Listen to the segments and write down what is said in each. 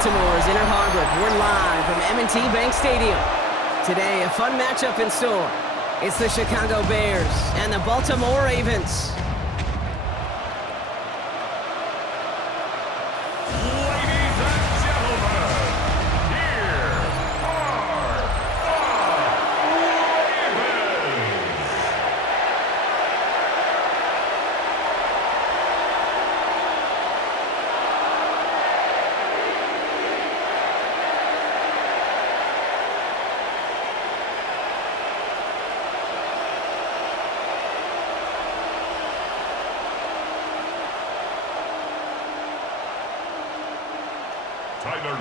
Baltimore's Inner Harbor. We're live from M&T Bank Stadium. Today, a fun matchup in store. It's the Chicago Bears and the Baltimore Ravens.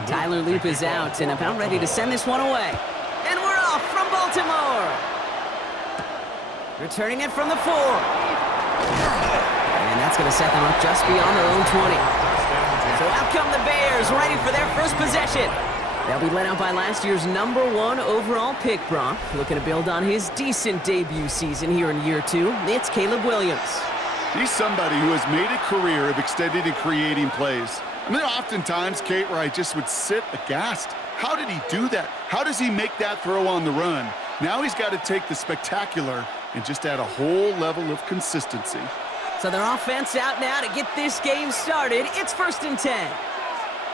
Tyler Loop is out and about ready to send this one away. And we're off from Baltimore. Returning it from the 4. And that's going to set them up just beyond their own 20. So out come the Bears, ready for their first possession. They'll be led out by last year's #1 overall pick, Brock. Looking to build on his decent debut season here in year 2. It's Caleb Williams. He's somebody who has made a career of extending and creating plays. I mean, oftentimes, Kate, where I just would sit aghast. How did he do that? How does he make that throw on the run? Now he's got to take the spectacular and just add a whole level of consistency. So their offense out now to get this game started. It's 1st and 10.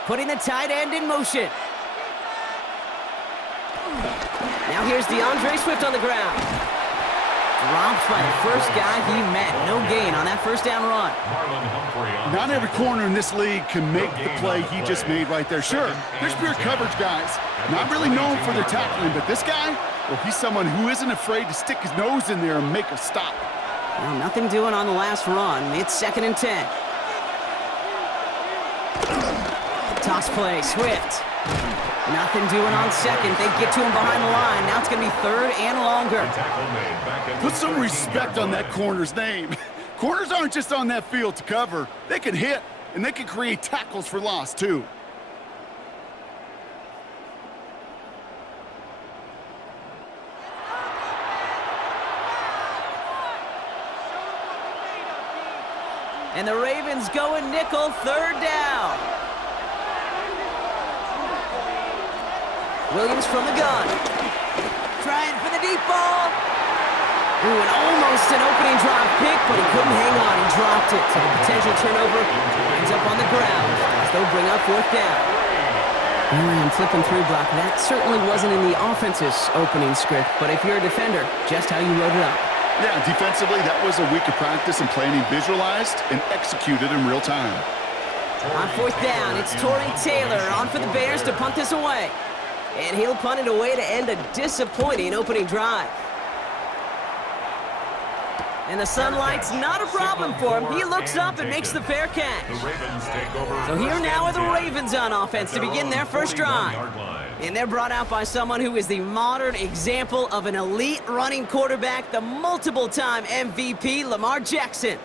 Putting the tight end in motion. Now here's DeAndre Swift on the ground. Dropped by the first guy he met. No gain on that first down run. Not every corner in this league can make the play he just made right there. Sure, there's pure coverage guys. Not really known for their tackling, but this guy, well, he's someone who isn't afraid to stick his nose in there and make a stop. Well, nothing doing on the last run. It's 2nd and 10. Toss play, Swift. Nothing doing on second. They get to him behind the line. Now it's going to be 3rd and longer. Put some respect on that corner's name. Corners aren't just on that field to cover. They can hit, and they can create tackles for loss, too. And the Ravens going nickel, 3rd down. Williams from the gun. Trying for the deep ball. Ooh, and almost an opening drive pick, but he couldn't hang on. He dropped it. So the potential turnover winds up on the ground as they'll bring up 4th down. And flipping through, Brock, that certainly wasn't in the offense's opening script, but if you're a defender, just how you wrote it up. Yeah, defensively, that was a week of practice and planning visualized and executed in real time. On 4th down, it's Torrey Taylor on for the Bears to punt this away. And he'll punt it away to end a disappointing opening drive. And the sunlight's not a problem for him. He looks up and makes the fair catch. So here now are the Ravens on offense to begin their first drive. And they're brought out by someone who is the modern example of an elite running quarterback, the multiple-time MVP, Lamar Jackson.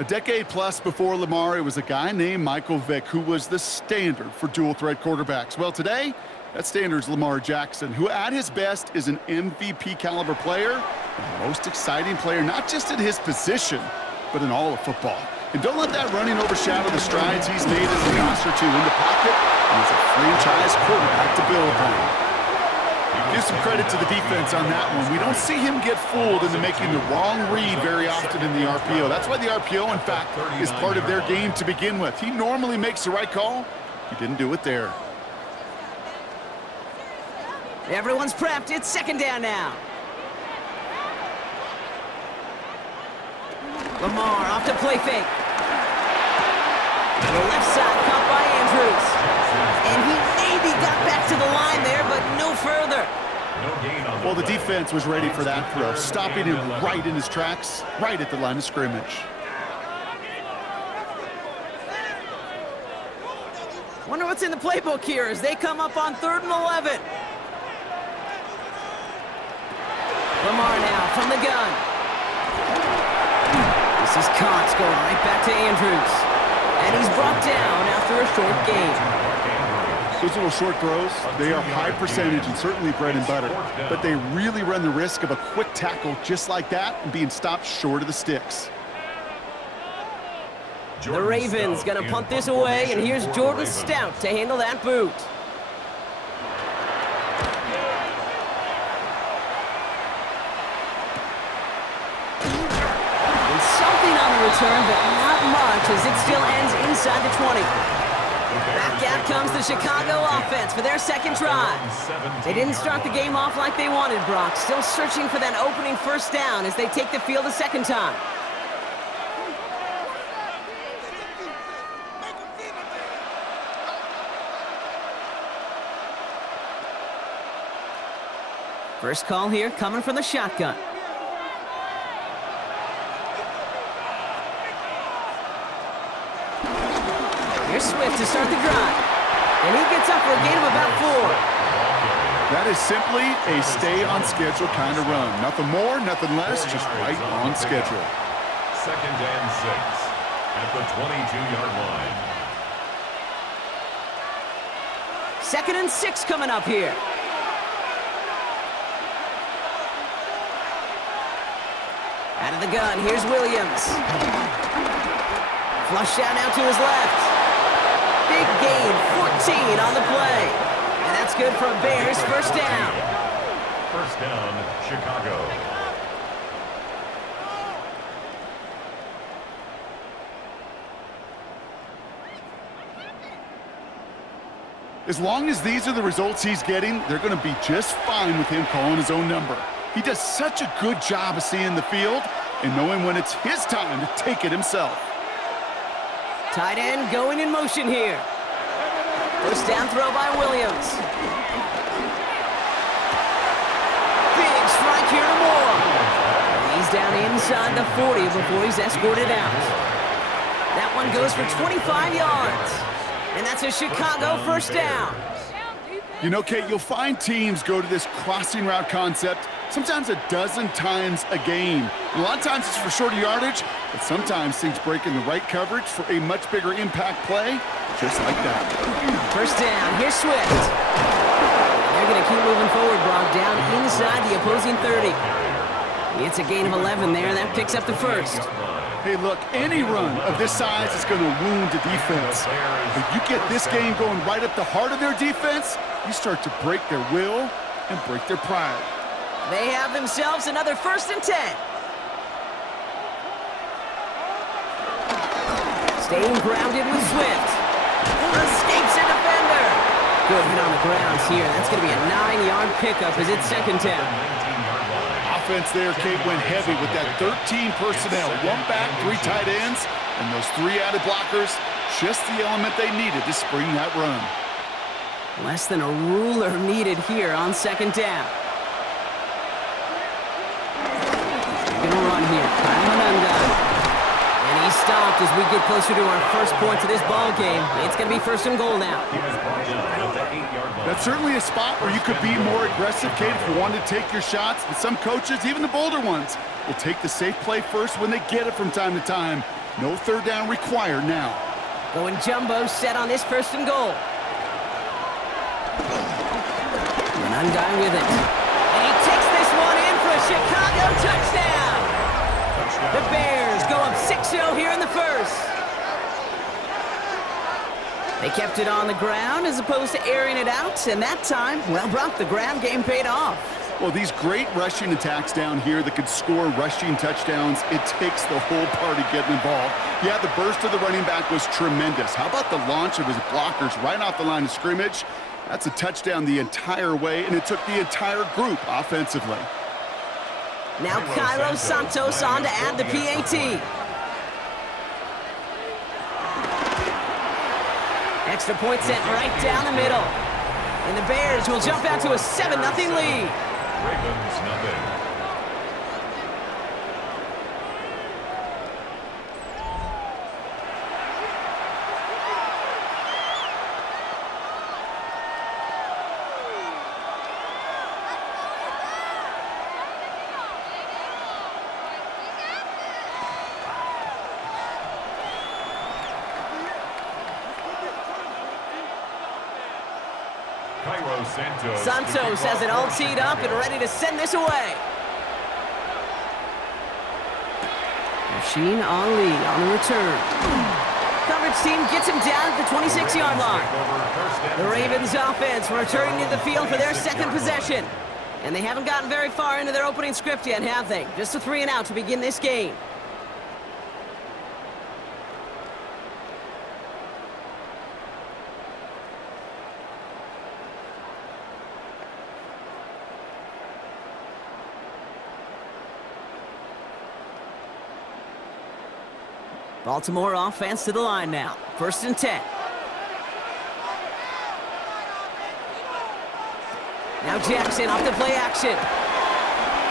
A decade plus before Lamar, it was a guy named Michael Vick who was the standard for dual-threat quarterbacks. Well, today, that standard's Lamar Jackson, who at his best is an MVP-caliber player, and the most exciting player, not just in his position, but in all of football. And don't let that running overshadow the strides he's made as a roster two in the pocket and as a franchise quarterback to build upon. Give some credit to the defense on that one. We don't see him get fooled into making the wrong read very often in the RPO. That's why the RPO, in fact, is part of their game to begin with. He normally makes the right call. He didn't do it there. Everyone's prepped. It's 2nd down now. Lamar off to play fake. The left side caught by Andrews. And he maybe got back to the line there, but no further. Well, the defense was ready for that throw, stopping him right in his tracks, right at the line of scrimmage. Wonder what's in the playbook here as they come up on 3rd and 11. Lamar now from the gun. This is Cox going right back to Andrews. And he's brought down after a short gain. Those little short throws, they are high percentage and certainly bread and butter, but they really run the risk of a quick tackle just like that and being stopped short of the sticks. The Ravens going to punt this away, and here's Jordan Stout to handle that boot. And something on the return, but not much, as it still ends inside the 20. Back out comes the Chicago offense for their second drive. They didn't start the game off like they wanted, Brock. Still searching for that opening first down as they take the field a second time. First call here coming from the shotgun. Here's Swift to start the drive. And he gets up for a gain of about 4. That is simply a stay-on-schedule kind of run. Nothing more, nothing less, just right on schedule. 2nd and 6 at the 22-yard line. 2nd and 6 coming up here. Out of the gun, here's Williams. Flush out now to his left. Big gain, 14 on the play. And that's good for a Bears first down. First down, Chicago. As long as these are the results he's getting, they're going to be just fine with him calling his own number. He does such a good job of seeing the field and knowing when it's his time to take it himself. Tight end going in motion here. First down throw by Williams. Big strike here to Moore. He's down inside the 40 before he's escorted out. That one goes for 25 yards. And that's a Chicago first down. You know, Kate, you'll find teams go to this crossing route concept sometimes a dozen times a game. And a lot of times it's for shorter yardage, but sometimes things break in the right coverage for a much bigger impact play, just like that. First down, here's Swift. They're going to keep moving forward, Brock, down inside the opposing 30. It's a gain of 11 there, that picks up the first. Hey, look, any run of this size is going to wound the defense. But you get this game going right up the heart of their defense, you start to break their will and break their pride. They have themselves another 1st and 10. Staying grounded with Swift. Escapes a defender. Good hit on the ground here. That's going to be a 9-yard pickup as it's 2nd down. Offense there, Kate, went heavy with that 13 personnel. 1 back, 3 tight ends, and those 3 added blockers. Just the element they needed to spring that run. Less than a ruler needed here on 2nd down. They're going to run here. And he's stopped as we get closer to our first point to this ball game. It's going to be 1st and goal now. That's certainly a spot where you could be more aggressive, Kate, if you wanted to take your shots. But some coaches, even the bolder ones, will take the safe play first when they get it from time to time. No 3rd down required now. Going jumbo set on this 1st and goal. And Undine with it. And he takes this one in for a Chicago touchdown. The Bears go up 6-0 here in the first. They kept it on the ground as opposed to airing it out, and that time, well, Brock, the ground game paid off. Well, these great rushing attacks down here that could score rushing touchdowns, it takes the whole party getting involved. Yeah, the burst of the running back was tremendous. How about the launch of his blockers right off the line of scrimmage? That's a touchdown the entire way, and it took the entire group offensively. Now Cairo Santos on to add the PAT. Extra point sent right down the middle. And the Bears will jump out to a 7-0 lead. Ravens, nothing. Santos has it all teed up and ready to send this away. Machine Ali on the return. coverage team gets him down at the 26-yard line. The Ravens offense returning to the field for their second possession. And they haven't gotten very far into their opening script yet, have they? Just a 3-and-out to begin this game. Baltimore offense to the line now. 1st and 10. Now Jackson off the play action.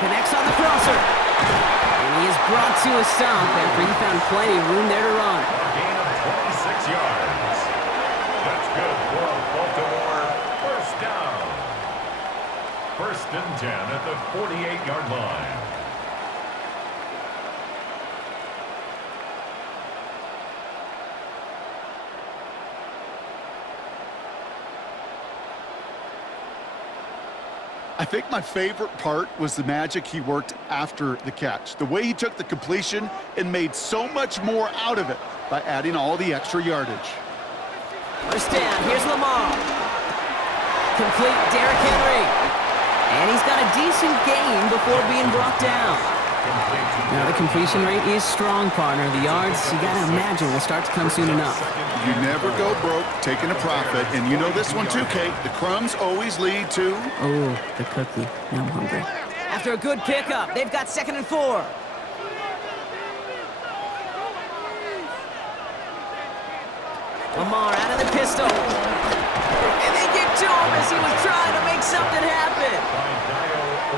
Connects on the crosser. And he is brought to a stop after he found plenty of room there to run. A gain of 26 yards. That's good for a Baltimore first down. 1st and 10 at the 48-yard line. I think my favorite part was the magic he worked after the catch. The way he took the completion and made so much more out of it by adding all the extra yardage. 1st down, here's Lamar. Complete Derrick Henry. And he's got a decent gain before being brought down. Now the completion rate is strong, partner. The yards, you gotta imagine, will start to come soon enough. You never go broke taking a profit, and you know this one too, Kate. The crumbs always lead to... Oh, the cookie. Now I'm hungry. After a good pickup, they've got 2nd and 4. Lamar out of the pistol. And they get to him as he was trying to make something happen.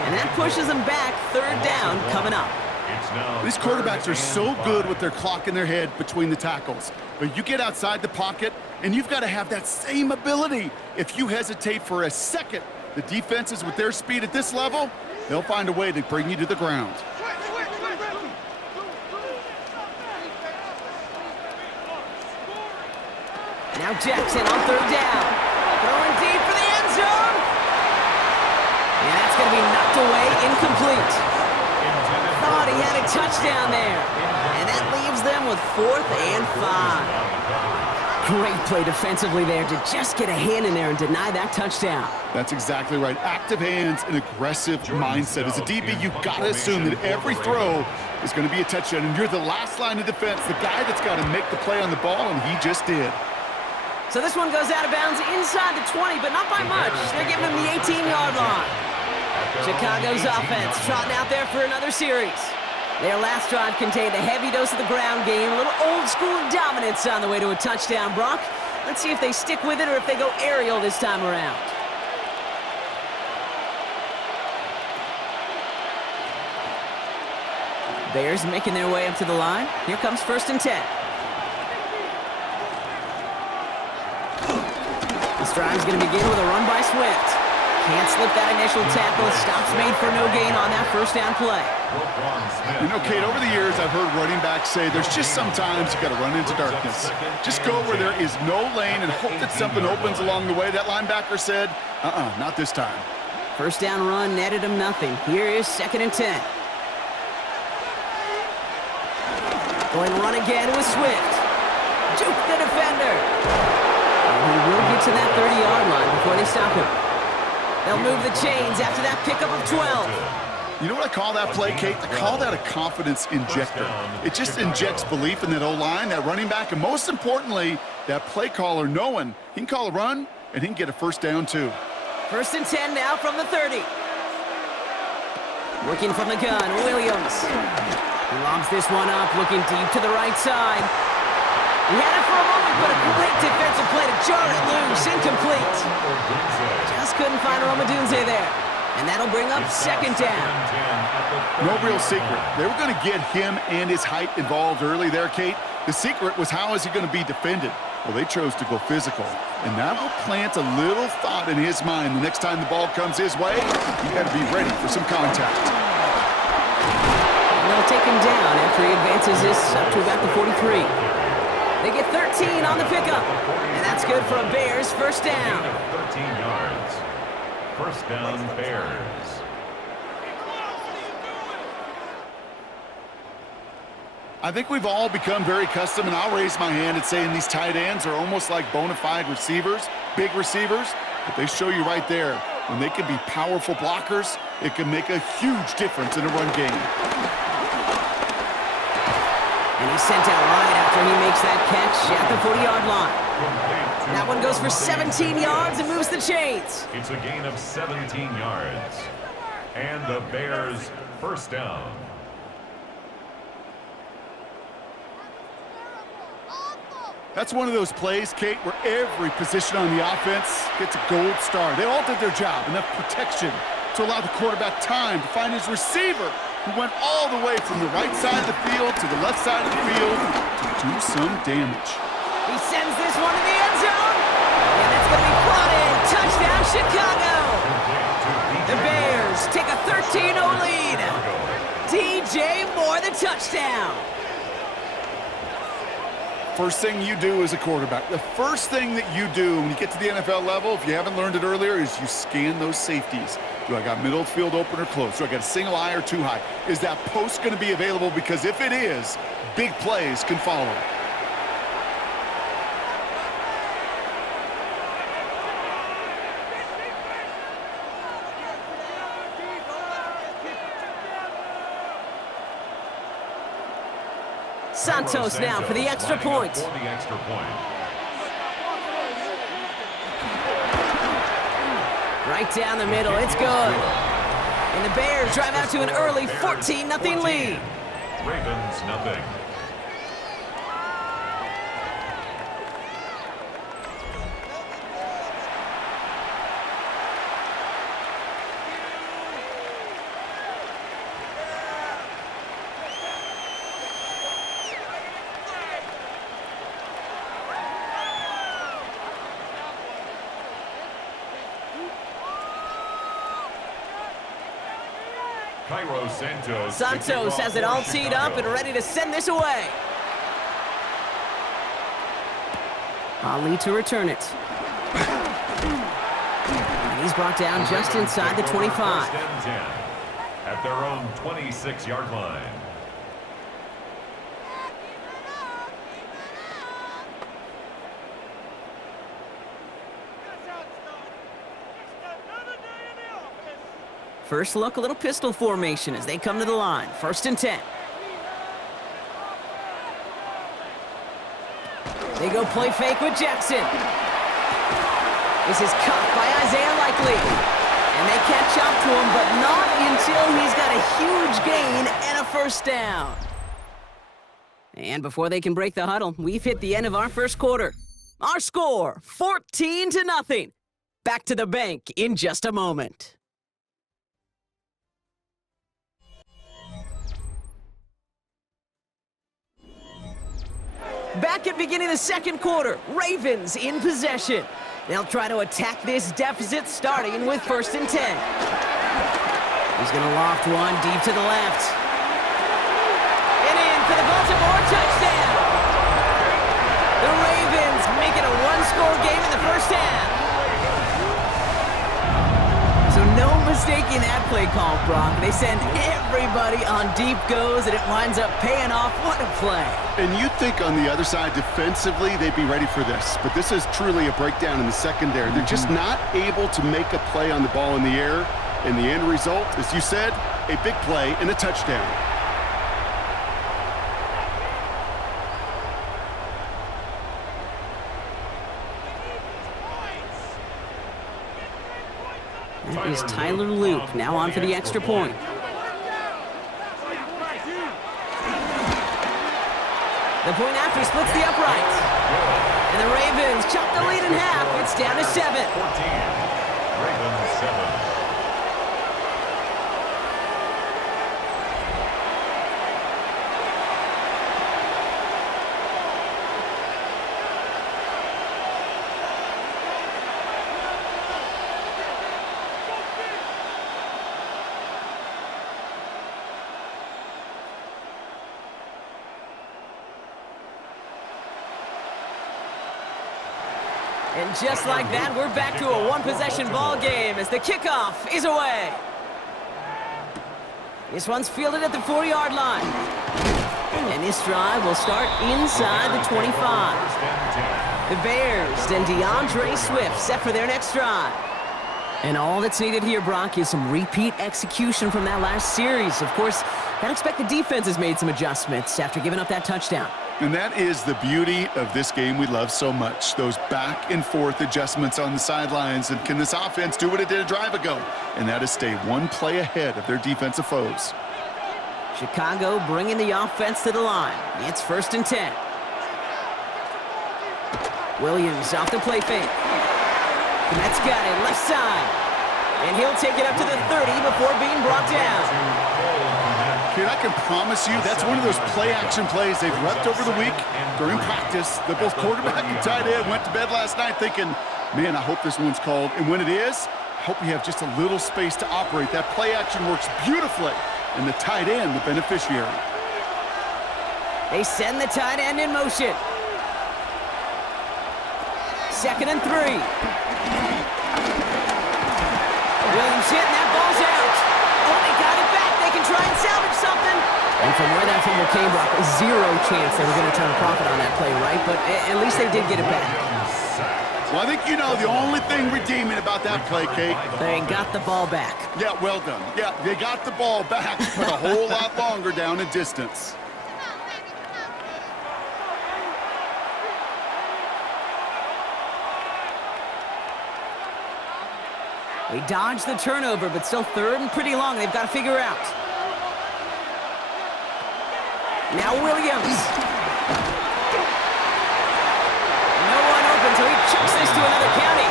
And that pushes them back. 3rd down coming up. These quarterbacks are so good with their clock in their head between the tackles. But you get outside the pocket, and you've got to have that same ability. If you hesitate for a second, the defenses with their speed at this level, they'll find a way to bring you to the ground. Now Jackson on 3rd down. Throwing deep for the end zone. And that's going to be knocked away, incomplete. Thought he had a touchdown there. And that leaves them with 4th and 5. Great play defensively there to just get a hand in there and deny that touchdown. That's exactly right. Active hands and aggressive mindset. As a DB, you've got to assume that every throw is going to be a touchdown. And you're the last line of defense, the guy that's got to make the play on the ball, and he just did. So this one goes out of bounds inside the 20, but not by much. They're giving him the 18-yard line. Chicago's offense trotting out there for another series. Their last drive contained a heavy dose of the ground game, a little old-school dominance on the way to a touchdown, Brock. Let's see if they stick with it or if they go aerial this time around. Bears making their way up to the line. Here comes 1st and 10. This drive's going to begin with a run by Swift. Can't slip that initial tackle. Stops made for no gain on that 1st down play. You know, Kate, over the years, I've heard running backs say there's just sometimes you got to run into darkness. Just go where there is no lane and hope that something opens along the way. That linebacker said, not this time. 1st down run netted him nothing. Here is 2nd and 10. Going to run again with Swift. Juke the defender. And he will get to that 30-yard line before they stop him. They'll move the chains after that pickup of 12. You know what I call that play, Kate? I call that a confidence injector. It just injects belief in that O-line, that running back, and most importantly, that play caller knowing he can call a run and he can get a 1st down too. 1st and 10 now from the 30. Working from the gun, Williams. He lobs this one up, looking deep to the right side. He had it for a moment, but a great defensive play to jar it loose. Incomplete. Just couldn't find Romadunze there. And that'll bring up 2nd down. No real secret. They were going to get him and his height involved early there, Kate. The secret was how is he going to be defended? Well, they chose to go physical. And that will plant a little thought in his mind. The next time the ball comes his way, he got to be ready for some contact. And they'll take him down after he advances this up to about the 43. They get 13 on the pickup. And that's good for a Bears 1st down. 13 yards. 1st down, Bears. I think we've all become very accustomed, and I'll raise my hand and saying these tight ends are almost like bona fide receivers, big receivers, but they show you right there, when they can be powerful blockers, it can make a huge difference in a run game. And he's sent out right after he makes that catch at the 40-yard line. That one goes for 17 yards and moves the chains. It's a gain of 17 yards. And the Bears first down. That's one of those plays, Kate, where every position on the offense gets a gold star. They all did their job, enough protection to allow the quarterback time to find his receiver, who went all the way from the right side of the field to the left side of the field to do some damage. He sends this one to the end zone, and it's going to be brought in. Touchdown, Chicago! The Bears take a 13-0 lead. DJ Moore, the touchdown. First thing you do as a quarterback, the first thing that you do when you get to the NFL level, if you haven't learned it earlier, is you scan those safeties. Do I got middle of the field open or close? Do I got a single high or two high? Is that post going to be available? Because if it is, big plays can follow. Santos now for the extra point. Right down the middle, it's good. And the Bears drive out to an early 14-0 lead. Ravens nothing. Santos has it all teed up and ready to send this away. Ali to return it. And he's brought down just inside the 25. At their own 26-yard line. First look, a little pistol formation as they come to the line. 1st and 10. They go play fake with Jackson. This is caught by Isaiah Likely. And they catch up to him, but not until he's got a huge gain and a first down. And before they can break the huddle, we've hit the end of our first quarter. Our score, 14-0. Back to the bank in just a moment. Back at beginning of the second quarter, Ravens in possession. They'll try to attack this deficit starting with 1st and 10. He's going to loft one deep to the left. And in for the Baltimore touchdown. The Ravens make it a one-score game in the first half. So no mistaking that play call, Brock. They send everybody on deep goes, and it winds up paying off. What a play. And you'd think on the other side, defensively, they'd be ready for this. But this is truly a breakdown in the secondary. They're just not able to make a play on the ball in the air. And the end result, as you said, a big play and a touchdown. That is Tyler Luke, now on for the extra point. The point after splits the uprights. And the Ravens chop the lead in half. It's down to 7. 14. Ravens 7. And just like that, we're back to a one-possession ball game as the kickoff is away. This one's fielded at the 40-yard line. and this drive will start inside the 25. The Bears and DeAndre Swift set for their next drive. And all that's needed here, Brock, is some repeat execution from that last series. Of course, I'd expect the defense has made some adjustments after giving up that touchdown. And that is the beauty of this game we love so much, those back-and-forth adjustments on the sidelines. And can this offense do what it did a drive ago? And that is stay one play ahead of their defensive foes. Chicago bringing the offense to the line. It's 1st and 10. Williams off the play fake. That's got it, left side. And he'll take it up to the 30 before being brought down. Kid, I can promise you that's one of those play-action plays they've repped over the week during practice. That both quarterback and tight end went to bed last night thinking, man, I hope this one's called. And when it is, I hope we have just a little space to operate. That play-action works beautifully, and the tight end, the beneficiary. They send the tight end in motion. 2nd and 3. Williams hitting, that ball's out. Oh, they got it back. They can try and salvage something. And from where that fumble came, Brock, zero chance they were going to turn a profit on that play, right? But at least they did get it back. Well, I think you know the only thing redeeming about that play, Kate. They got the ball back. Yeah, well done. Yeah, they got the ball back, but a whole lot longer down in distance. They dodged the turnover, but still 3rd and pretty long. They've got to figure out. Now Williams. No one open, so he chucks this to another county.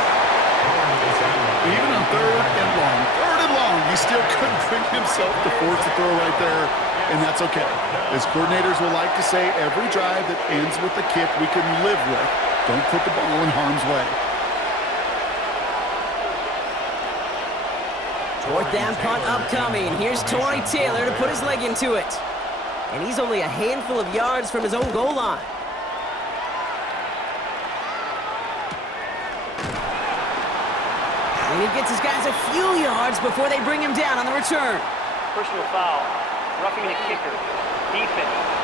Even on 3rd and long, he still couldn't bring himself to force the throw right there, and that's okay. As coordinators will like to say, every drive that ends with a kick we can live with. Don't put the ball in harm's way. 4th down punt upcoming. Here's Torrey Taylor to put his leg into it. And he's only a handful of yards from his own goal line. And he gets his guys a few yards before they bring him down on the return. Personal foul. Roughing the kicker. Defense.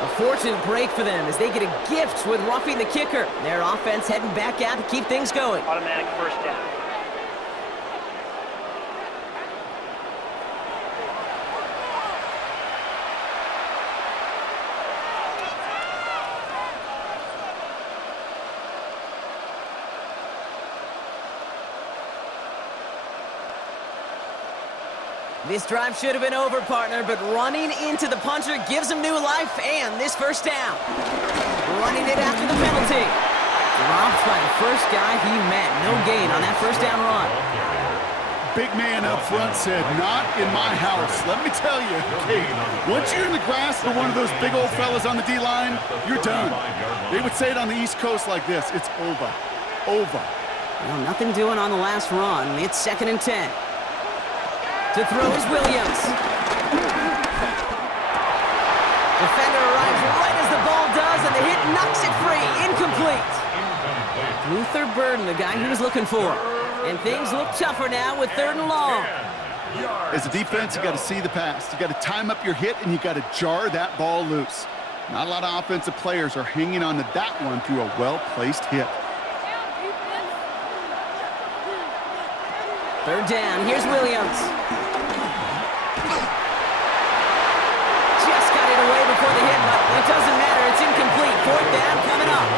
A fortunate break for them as they get a gift with roughing the kicker. Their offense heading back out to keep things going. Automatic 1st down. This drive should have been over, partner, but running into the punter gives him new life and this 1st down. Running it after the penalty. Dropped by the first guy he met. No gain on that 1st down run. Big man up front said, not in my house. Let me tell you, Kate, once you're in the grass for one of those big old fellas on the D-line, you're done. They would say it on the East Coast like this, it's over. Over. Well, nothing doing on the last run. It's 2nd and 10. To throw is Williams. Defender arrives right as the ball does, and the hit knocks it free. Incomplete. Luther Burden, the guy he was looking for. And things look tougher now with 3rd and long. As a defense, you got to see the pass. You got to time up your hit, and you got to jar that ball loose. Not a lot of offensive players are hanging on to that one through a well-placed hit. 3rd down. Here's Williams. Just got it away before the hit, but it doesn't matter. It's incomplete. 4th down coming up.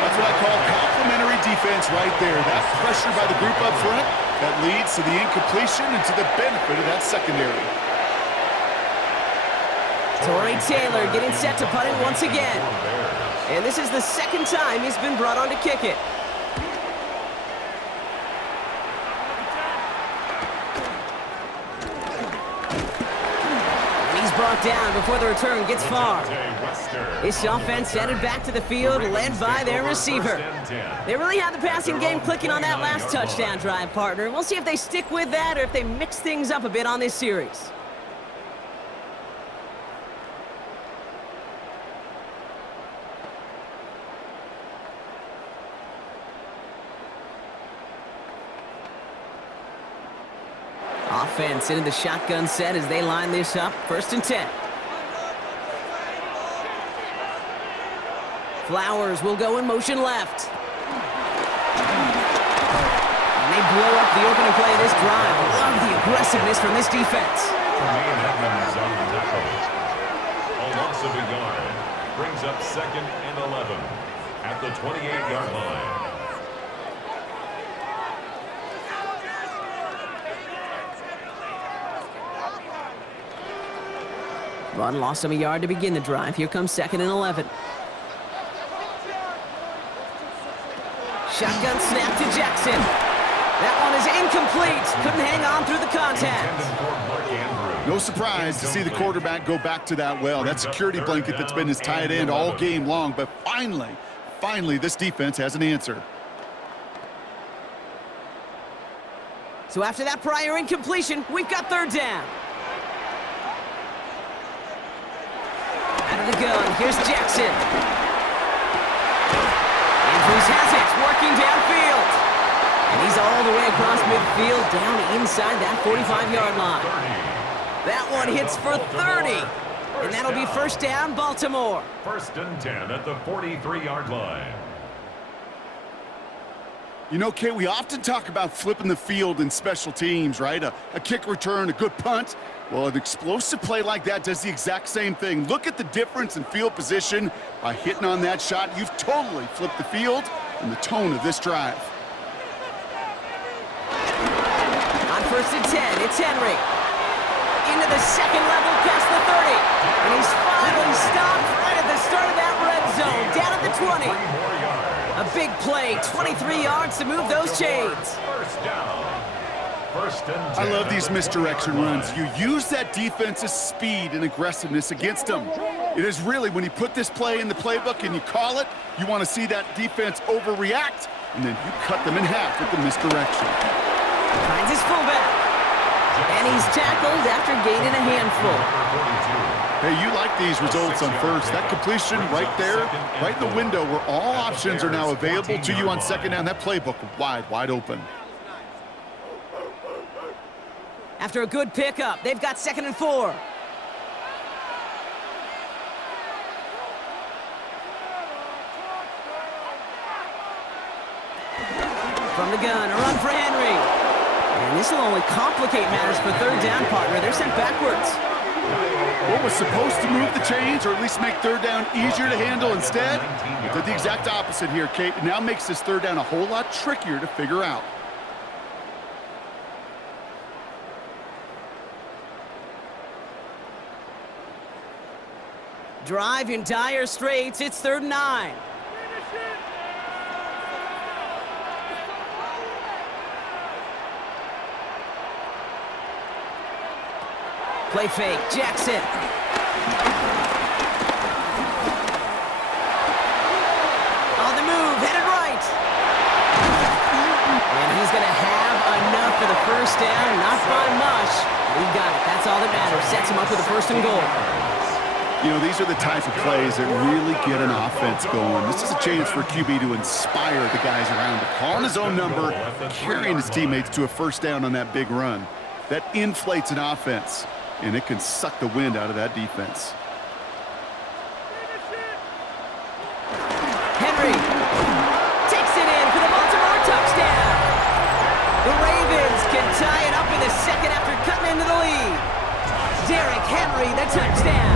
That's what I call complimentary defense right there. That pressure by the group up front, that leads to the incompletion and to the benefit of that secondary. Torrey Taylor getting set to punt it once again. And this is the 2nd time he's been brought on to kick it. Brought down before the return gets far. This offense headed back to the field, led by their receiver. They really had the passing game clicking on that last touchdown drive, partner. We'll see if they stick with that or if they mix things up a bit on this series. Offense into the shotgun set as they line this up. 1st and 10. Flowers will go in motion left. And they blow up the opening play of this drive. Love the aggressiveness from this defense. Edmonds on the tackle. A loss of a yard. Brings up 2nd and 11 at the 28-yard line. Run lost him a yard to begin the drive. Here comes 2nd and 11. Shotgun snap to Jackson. That one is incomplete. Couldn't hang on through the contact. No surprise to see the quarterback go back to that well. That security blanket that's been his tight end all game long. But finally, this defense has an answer. So after that prior incompletion, we've got 3rd down. Out of the gun, here's Jackson. Andrews has it, working downfield. And he's all the way across midfield, down inside that 45-yard line. That one hits for 30. And that'll be 1st down, Baltimore. 1st and 10 at the 43-yard line. You know, Kate, we often talk about flipping the field in special teams, right? A kick return, a good punt. Well, an explosive play like that does the exact same thing. Look at the difference in field position. By hitting on that shot, you've totally flipped the field and the tone of this drive. On 1st and 10, it's Henry. Into the 2nd level past the 30. And he's finally stopped right at the start of that red zone, down at the 20. A big play, 23 yards to move those chains. 1st down. 1st and 10. I love these misdirection runs. You use that defense's speed and aggressiveness against them. It is really, when you put this play in the playbook and you call it, you want to see that defense overreact, and then you cut them in half with the misdirection. Finds his fullback. And he's tackled after gaining a handful. Hey, you like these results on 1st. That completion right there, right in the window where all options are now available to you on 2nd down. That playbook wide open. After a good pickup, they've got 2nd and 4. From the gun, a run for Henry. And this will only complicate matters for 3rd down, partner. They're sent backwards. What was supposed to move the chains, or at least make 3rd down easier to handle, instead did the exact opposite here, Kate. It now makes this 3rd down a whole lot trickier to figure out. Drive in dire straits. It's 3rd and 9. Play fake, Jackson. On the move, headed right. And he's going to have enough for the 1st down, not by much. He got it, that's all that matters. Sets him up with a 1st and goal. You know, these are the type of plays that really get an offense going. This is a chance for QB to inspire the guys around him. Calling his own number, carrying his teammates to a 1st down on that big run. That inflates an offense, and it can suck the wind out of that defense. Henry takes it in for the Baltimore touchdown. The Ravens can tie it up in the 2nd after cutting into the lead. Derrick Henry, the touchdown.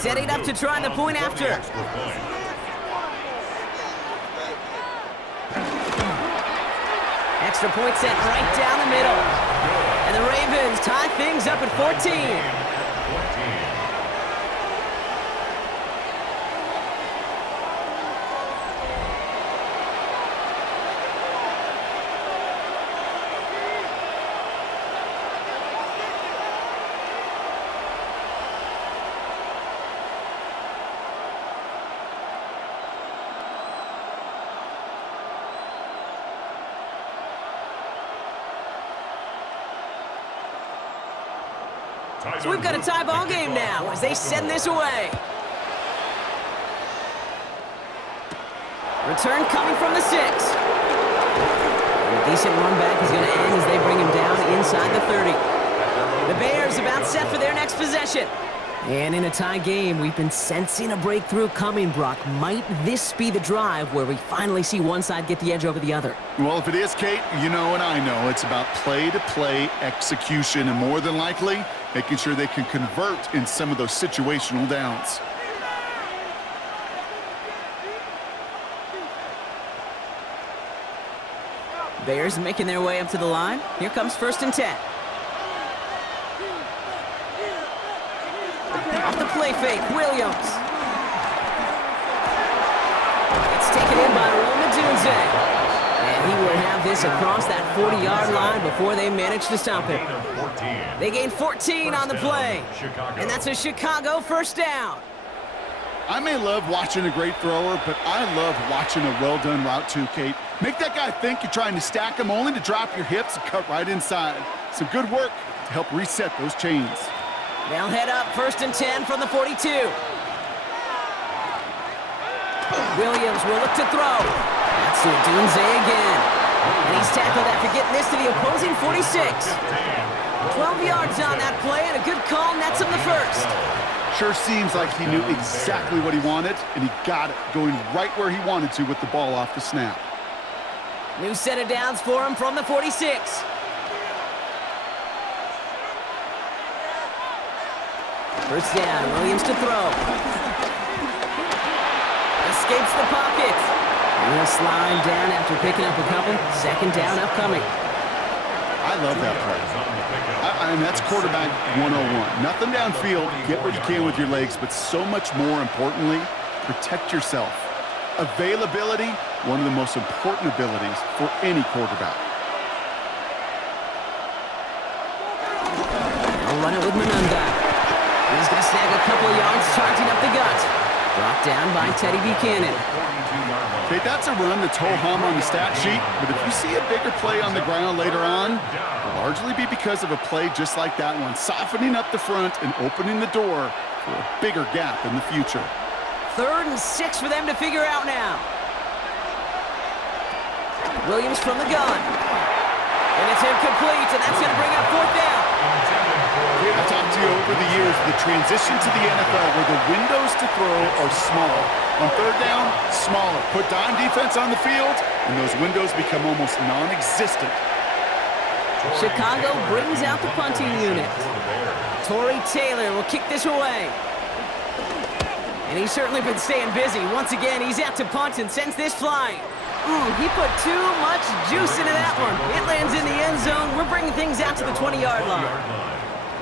Setting up to try the point after. Extra point set right down the middle. And the Ravens tie things up at 14. So we've got a tie ball game now as they send this away. Return coming from the 6. And a decent run back is going to end as they bring him down inside the 30. The Bears about set for their next possession. And in a tie game, we've been sensing a breakthrough coming, Brock. Might this be the drive where we finally see one side get the edge over the other? Well, if it is, Kate, you know and I know it's about play-to-play execution and more than likely making sure they can convert in some of those situational downs. Bears making their way up to the line. Here comes 1st and 10. Off the play fake, Williams. It's taken in by Roma. And he will have this across that 40-yard line before they manage to stop him. They gain 14 on the play. And that's a Chicago 1st down. I may love watching a great thrower, but I love watching a well-done route too, Kate. Make that guy think you're trying to stack him only to drop your hips and cut right inside. Some good work to help reset those chains. They'll head up 1st and 10 from the 42. Williams will look to throw. That's to Dunze again. And he's tackled after getting this to the opposing 46. 12 yards on that play, and a good call nets him the 1st. Sure seems like he knew exactly what he wanted, and he got it, going right where he wanted to with the ball off the snap. New set of downs for him from the 46. First down, Williams to throw. Escapes the pocket. And he'll slide down after picking up a couple. 2nd down upcoming. I love that play. And that's quarterback 101. Nothing downfield, get what you can with your legs, but so much more importantly, protect yourself. Availability, one of the most important abilities for any quarterback. I'll run it with Manunda. He's going to snag a couple of yards, charging up the gut. Brought down by Teddy Buchanan. Okay, that's a run that's ho-hum on the stat sheet, but if you see a bigger play on the ground later on, it'll largely be because of a play just like that one, softening up the front and opening the door for a bigger gap in the future. 3rd and 6 for them to figure out now. Williams from the gun. And it's incomplete, and that's going to bring up 4th down. I've talked to you over the years, the transition to the NFL where the windows to throw are small. On 3rd down, smaller. Put dime defense on the field, and those windows become almost non-existent. Chicago brings out the punting unit. Torrey Taylor will kick this away. And he's certainly been staying busy. Once again, he's out to punt and sends this flying. He put too much juice into that one. It lands in the end zone. We're bringing things out to the 20-yard line.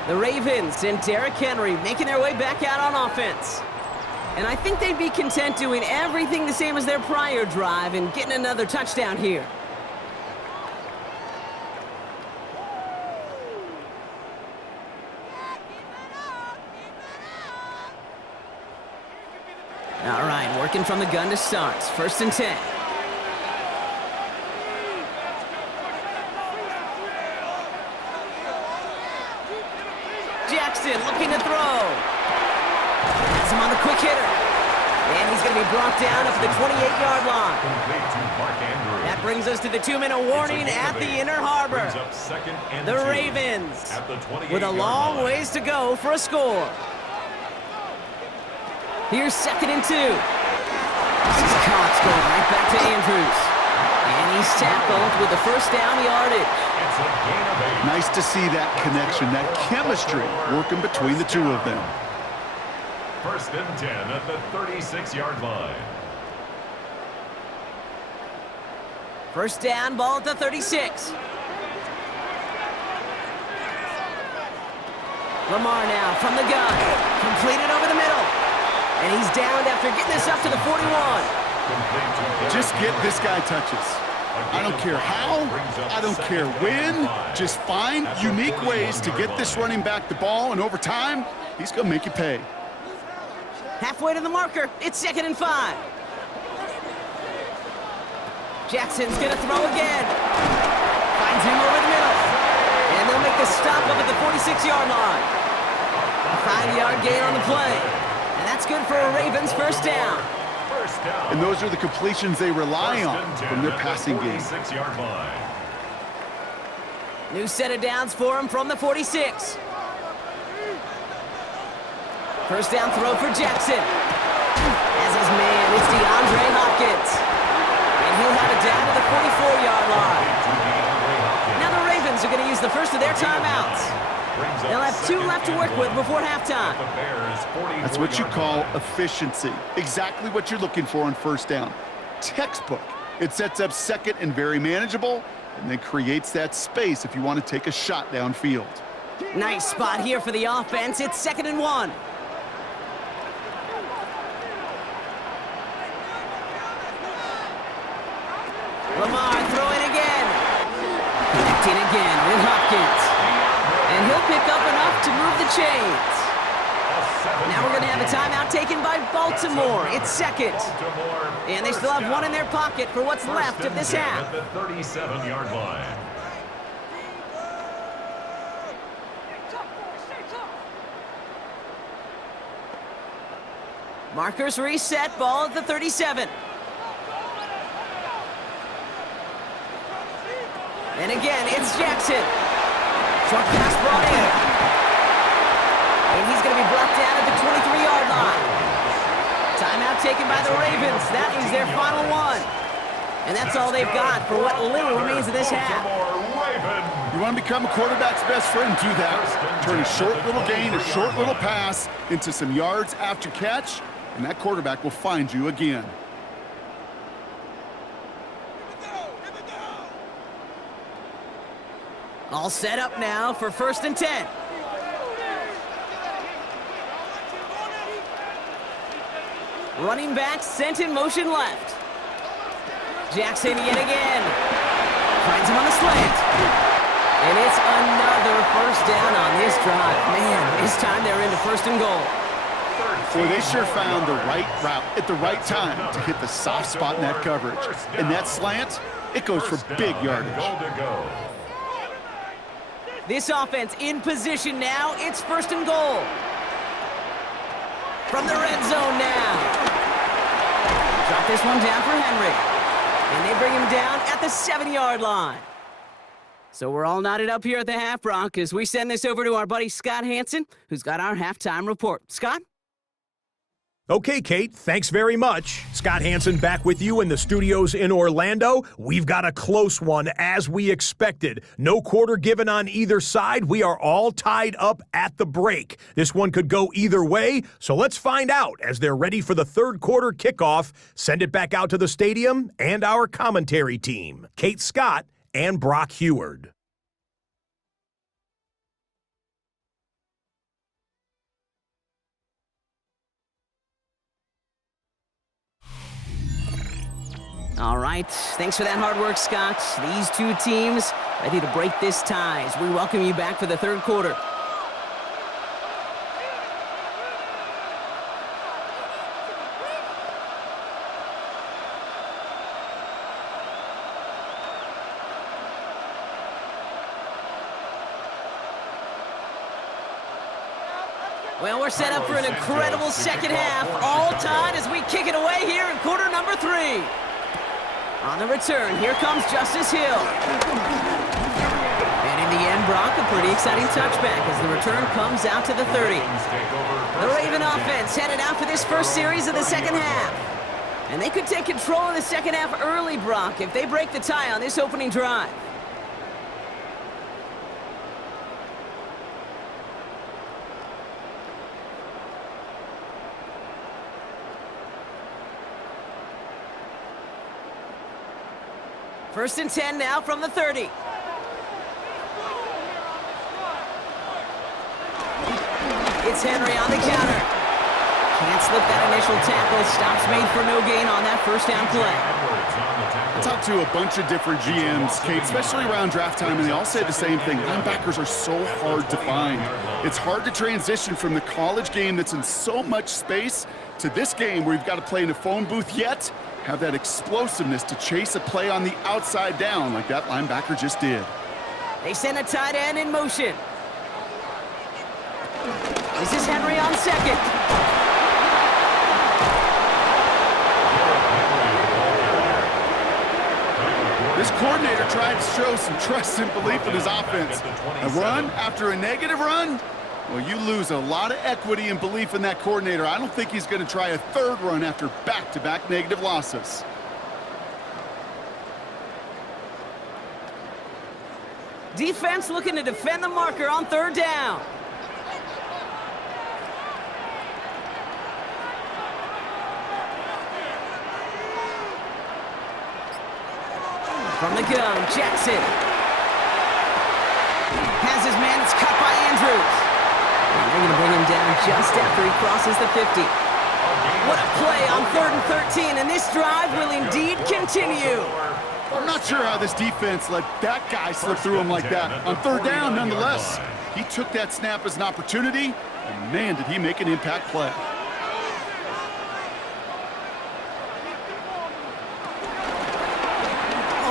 The Ravens and Derrick Henry making their way back out on offense. And I think they'd be content doing everything the same as their prior drive and getting another touchdown here. All right, working from the gun to start. 1st and 10. Jackson looking to throw. Has him on the quick hitter. And he's going to be brought down up to the 28-yard line. That brings us to the 2-minute warning at the Inner Harbor. The Ravens with a long ways to go for a score. Here's 2nd and 2. This is Cox going right back to Andrews. And he's tackled with the 1st down yardage. Nice to see that connection, that chemistry working between the two of them. 1st and 10 at the 36-yard line. 1st down, ball at the 36. Lamar now from the gun. Completed over the middle. And he's downed after getting this up to the 41. Just get this guy touches. I don't care how, I don't care when, just find unique ways to get this running back the ball, and over time, he's going to make you pay. Halfway to the marker, it's 2nd and 5. Jackson's going to throw again. Finds him over the middle. And they'll make the stop up at the 46-yard line. 5-yard gain on the play. And that's good for a Ravens first down. First down. And those are the completions they rely on from their passing game. 46-yard line. New set of downs for him from the 46. First down throw for Jackson. As his man, it's DeAndre Hopkins. And he'll have it down to the 44-yard line. Now the Ravens are going to use the first of their timeouts. They'll have 2 left to work with before halftime. That's what you call efficiency. Exactly what you're looking for on first down. Textbook. It sets up second and very manageable, and then creates that space if you want to take a shot downfield. Nice spot here for the offense. It's 2nd and 1. Lamar throwing again. Connecting again with Hopkins. And he'll pick up enough to move the chains. Now we're going to have a timeout taken by Baltimore. It's 2nd. And they still have 1 in their pocket for what's left of this half. At the 37-yard line. Markers reset, ball at the 37. And again, it's Jackson. Short pass brought in. And he's going to be brought down at the 23-yard line. Timeout taken by the Ravens. That is their final one. And that's all they've got for what little remains of this half. You want to become a quarterback's best friend? Do that. Turn a short little gain, a short little pass into some yards after catch, and that quarterback will find you again. All set up now for 1st and 10. Running back sent in motion left. Jackson yet again. Finds him on the slant. And it's another first down on this drive. Man, this time they're into 1st and goal. Boy, they sure found the right route at the right time to hit the soft spot in that coverage. And that slant, it goes for big yardage. This offense in position now. It's 1st and goal. From the red zone now. Drop this one down for Henry. And they bring him down at the 7-yard line. So we're all knotted up here at the half, Brock, as we send this over to our buddy Scott Hansen, who's got our halftime report. Scott? Okay, Kate, thanks very much. Scott Hansen back with you in the studios in Orlando. We've got a close one, as we expected. No quarter given on either side. We are all tied up at the break. This one could go either way, so let's find out as they're ready for the third quarter kickoff. Send it back out to the stadium and our commentary team, Kate Scott and Brock Heward. All right, thanks for that hard work, Scott. These two teams ready to break this tie as we welcome you back for the third quarter. Well, we're set up for an incredible second half, all tied as we kick it away here in quarter number 3. On the return, here comes Justice Hill. And in the end, Brock, a pretty exciting touchback as the return comes out to the 30. The Raven offense headed out for this first series of the second half. And they could take control of the second half early, Brock, if they break the tie on this opening drive. First and 10 now from the 30. It's Henry on the counter. Can't slip that initial tackle. Stops made for no gain on that first down play. I talked to a bunch of different GMs, Kate, especially around draft time, and they all say the same thing. Linebackers are so hard to find. It's hard to transition from the college game that's in so much space to this game where you've got to play in a phone booth, yet have that explosiveness to chase a play on the outside down like that linebacker just did. They send a tight end in motion. This is Henry on second. This coordinator tried to show some trust and belief in his offense. A run after a negative run? Well, you lose a lot of equity and belief in that coordinator. I don't think he's going to try a third run after back-to-back negative losses. Defense looking to defend the marker on third down. From the gun, Jackson. Has his man, it's cut by Andrews. And they're going to bring him down just after he crosses the 50. What a play on 3rd and 13, and this drive will indeed continue. I'm not sure how this defense let that guy slip through him like that. On third down, nonetheless, he took that snap as an opportunity, and man, did he make an impact play.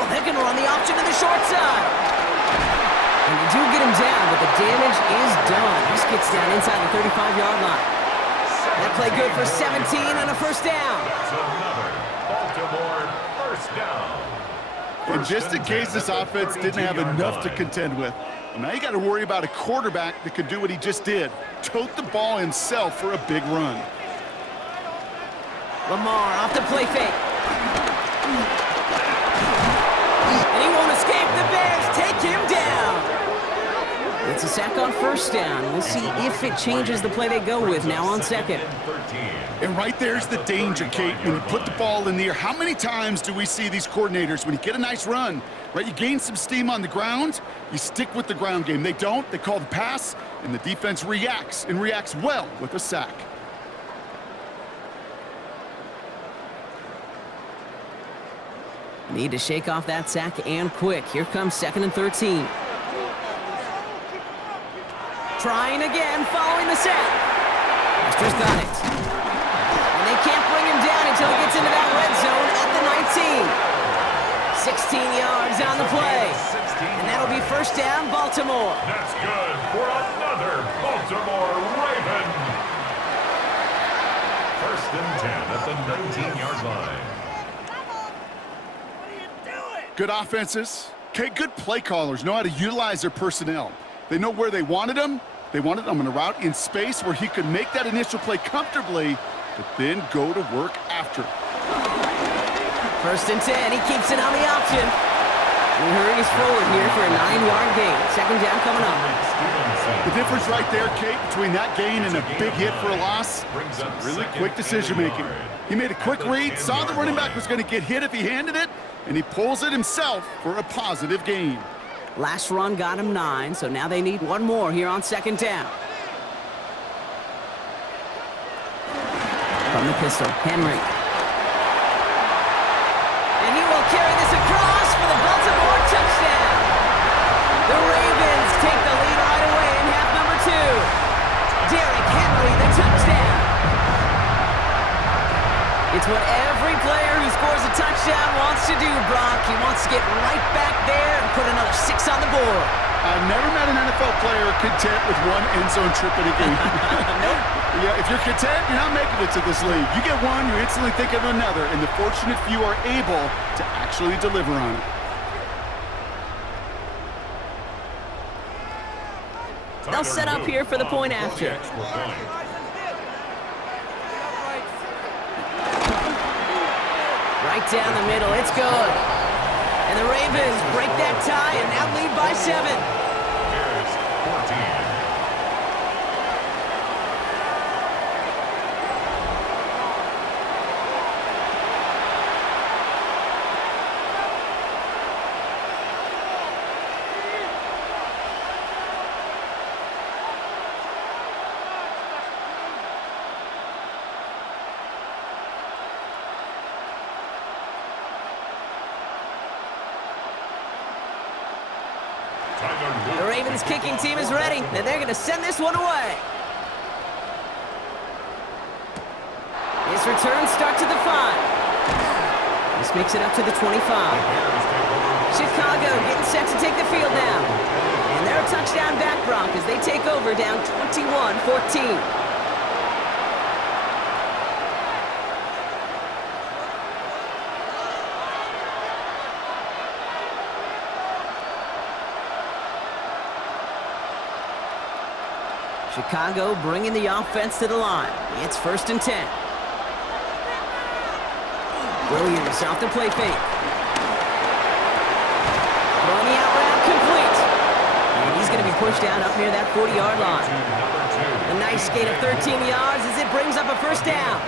They're going to run the option to the short side. And they do get him down, but the damage is done. This gets down inside the 35-yard line. That play good for 17 and a first down. That's another Baltimore first down. And just in case this offense didn't have enough to contend with, well, now you got to worry about a quarterback that could do what he just did, tote the ball himself for a big run. Lamar off the play fake. And he won't escape. The Bears take him down. It's a sack on first down. We'll see if it changes the play they go with now on second. And right there's the danger, Kate, when you put the ball in the air. How many times do we see these coordinators, when you get a nice run, right, you gain some steam on the ground, you stick with the ground game. They don't. They call the pass, and the defense reacts, and reacts well with a sack. Need to shake off that sack and quick. Here comes 2nd and 13. Trying again, following the sack. Master's got it. And they can't bring him down until he gets into that red zone at the 19. 16 yards on the play. And that'll be first down, Baltimore. That's good for another Baltimore Raven. 1st and 10 at the 19-yard line. Good offenses. Okay, good play callers know how to utilize their personnel. They know where they wanted him. They wanted him on a route in space where he could make that initial play comfortably, but then go to work after. 1st and 10. He keeps it on the option. He hurries forward here for a 9-yard gain. 2nd down coming up. The difference right there, Kate, between that gain and a big hit for a loss, really quick decision-making. He made a quick read, saw the running back was going to get hit if he handed it, and he pulls it himself for a positive gain. Last run got him 9, so now they need one more here on 2nd down. From the pistol, Henry. And he will carry this across for the Baltimore touchdown. The Ravens take the lead right away in half number 2. Derrick Henry, the touchdown. It's what every player who scores a touchdown wants to do, Brock. He wants to get right back there and put another 6 on the board. I've never met an NFL player content with one end zone trip in a game. Nope. Yeah, if you're content, you're not making it to this league. You get one, you instantly think of another, and the fortunate few are able to actually deliver on it. They'll set up here for the point after. Right down the middle, it's good. And the Ravens break that tie and now lead by 7. Here's 14. The Ravens kicking team is ready, and they're going to send this one away. His returns start to the 5. This makes it up to the 25. Chicago getting set to take the field now. And they're touchdown back, Brock, as they take over down 21-14. Chicago bringing the offense to the line. It's 1st and 10. Williams out to play fake. Throwing the out route complete. And he's going to be pushed down up near that 40-yard line. A nice gain of 13 yards as it brings up a 1st down.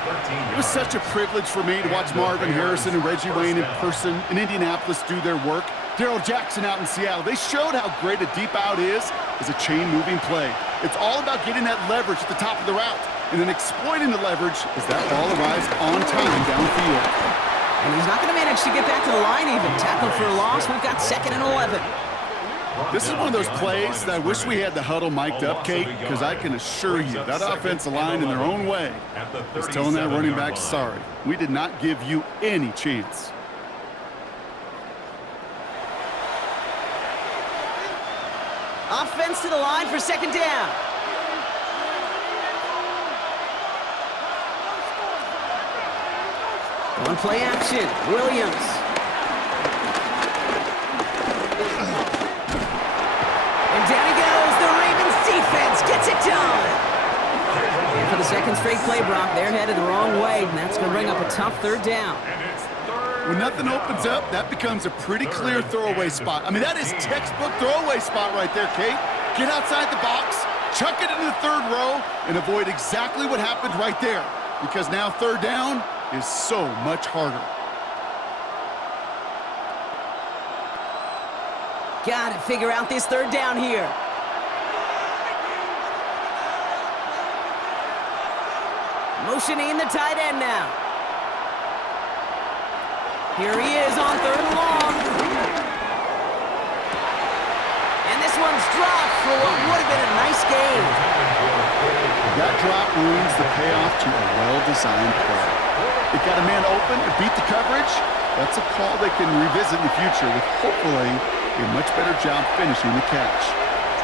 It was such a privilege for me to watch Marvin Harrison and Reggie Wayne in person in Indianapolis do their work. Darrell Jackson out in Seattle. They showed how great a deep out is as a chain-moving play. It's all about getting that leverage at the top of the route and then exploiting the leverage as that ball arrives on time downfield. And he's not going to manage to get back to the line even. Tackled for a loss. We've got 2nd and 11. This is one of those plays that I wish we had the huddle mic'd up, Kate, because I can assure you that offensive line in their own way is telling that running back, sorry, we did not give you any chance. Offense to the line for 2nd down. On play action, Williams. And down he goes. The Ravens defense gets it done. And for the 2nd straight play, Brock, they're headed the wrong way, and that's going to bring up a tough 3rd down. When nothing opens up, that becomes a pretty clear throwaway spot. I mean, that is textbook throwaway spot right there, Kate. Get outside the box, chuck it into the 3rd row, and avoid exactly what happened right there. Because now 3rd down is so much harder. Got to figure out this 3rd down here. Motioning the tight end now. Here he is on 3rd and long. And this one's dropped for what would have been a nice game. That drop ruins the payoff to a well-designed play. It got a man open and beat the coverage. That's a call they can revisit in the future with hopefully a much better job finishing the catch.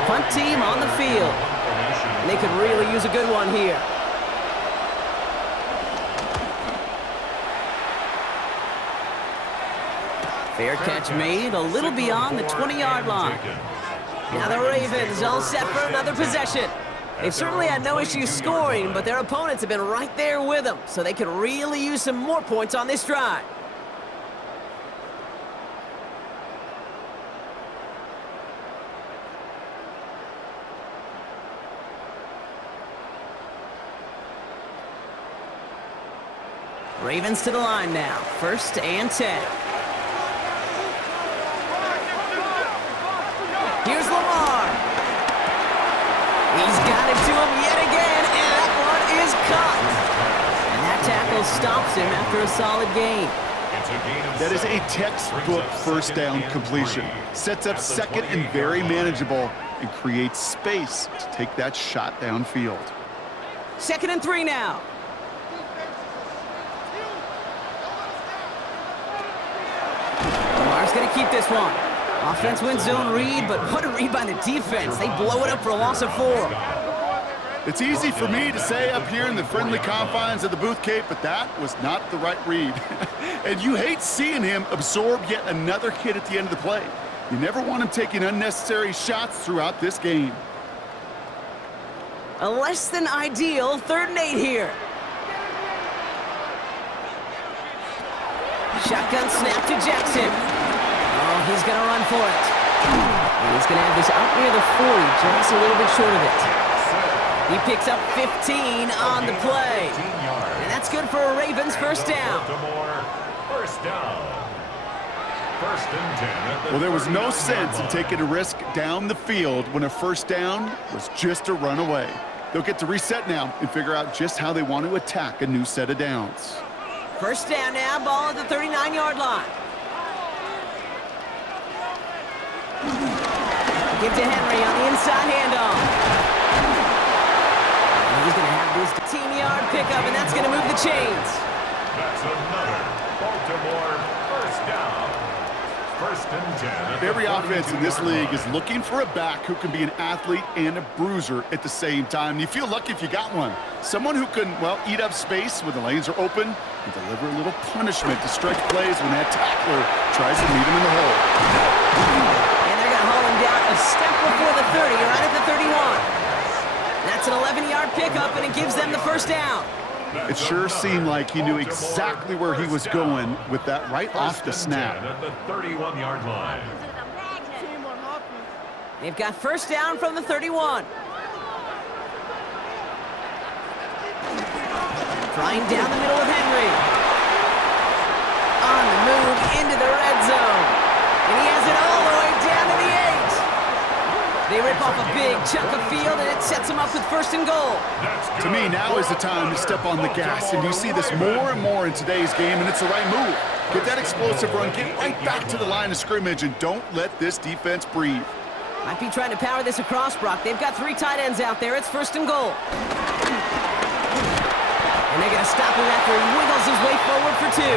Punt team on the field. And they could really use a good one here. Fair catch made a little beyond the 20-yard line. Now the Ravens all set for another possession. They've certainly had no issues scoring, but their opponents have been right there with them, so they could really use some more points on this drive. Ravens to the line now, 1st and 10. Here's Lamar. He's got it to him yet again, and that one is caught. And that tackle stops him after a solid gain. That is a textbook 1st down completion. Sets up 2nd and very manageable and creates space to take that shot downfield. 2nd and 3 now. Lamar's going to keep this one. Offense wins zone read, but what a read by the defense. They blow it up for a loss of 4. It's easy for me to say up here in the friendly confines of the booth, Kate, but that was not the right read. And you hate seeing him absorb yet another hit at the end of the play. You never want him taking unnecessary shots throughout this game. A less than ideal 3rd and 8 here. Shotgun snap to Jackson. Oh, he's going to run for it. And he's going to have this out near the 40, just a little bit short of it. He picks up 15 on the play. And that's good for a Ravens 1st down. 1st down. 1st and 10. Well, there was no sense in taking a risk down the field when a 1st down was just a run away. They'll get to reset now and figure out just how they want to attack a new set of downs. 1st down now, ball at the 39-yard line. Give to Henry on the inside handoff. And he's going to have this 15-yard pickup, and that's going to move the chains. That's another Baltimore 1st down. First and 10. Every offense in this league is looking for a back who can be an athlete and a bruiser at the same time. You feel lucky if you got one. Someone who can, well, eat up space when the lanes are open and deliver a little punishment to stretch plays when that tackler tries to meet him in the hole. And they're going to haul him down a step before the 30, right at the 31. That's an 11-yard pickup, and it gives them the first down. It sure seemed like he knew exactly where he was going with that right off the snap. At the 31-yard line. They've got first down from the 31. Trying down the middle with Henry. On the move into the red zone. And he has it all the way down to the 8. They rip off a big chunk of field, and it sets them up with first and goal. To me, now is the time to step on the gas, and you see this more and more in today's game, and it's the right move. Get that explosive run, get right back to the line of scrimmage, and don't let this defense breathe. Might be trying to power this across, Brock. They've got 3 tight ends out there. It's first and goal. And they're going to stop him after he wiggles his way forward for 2.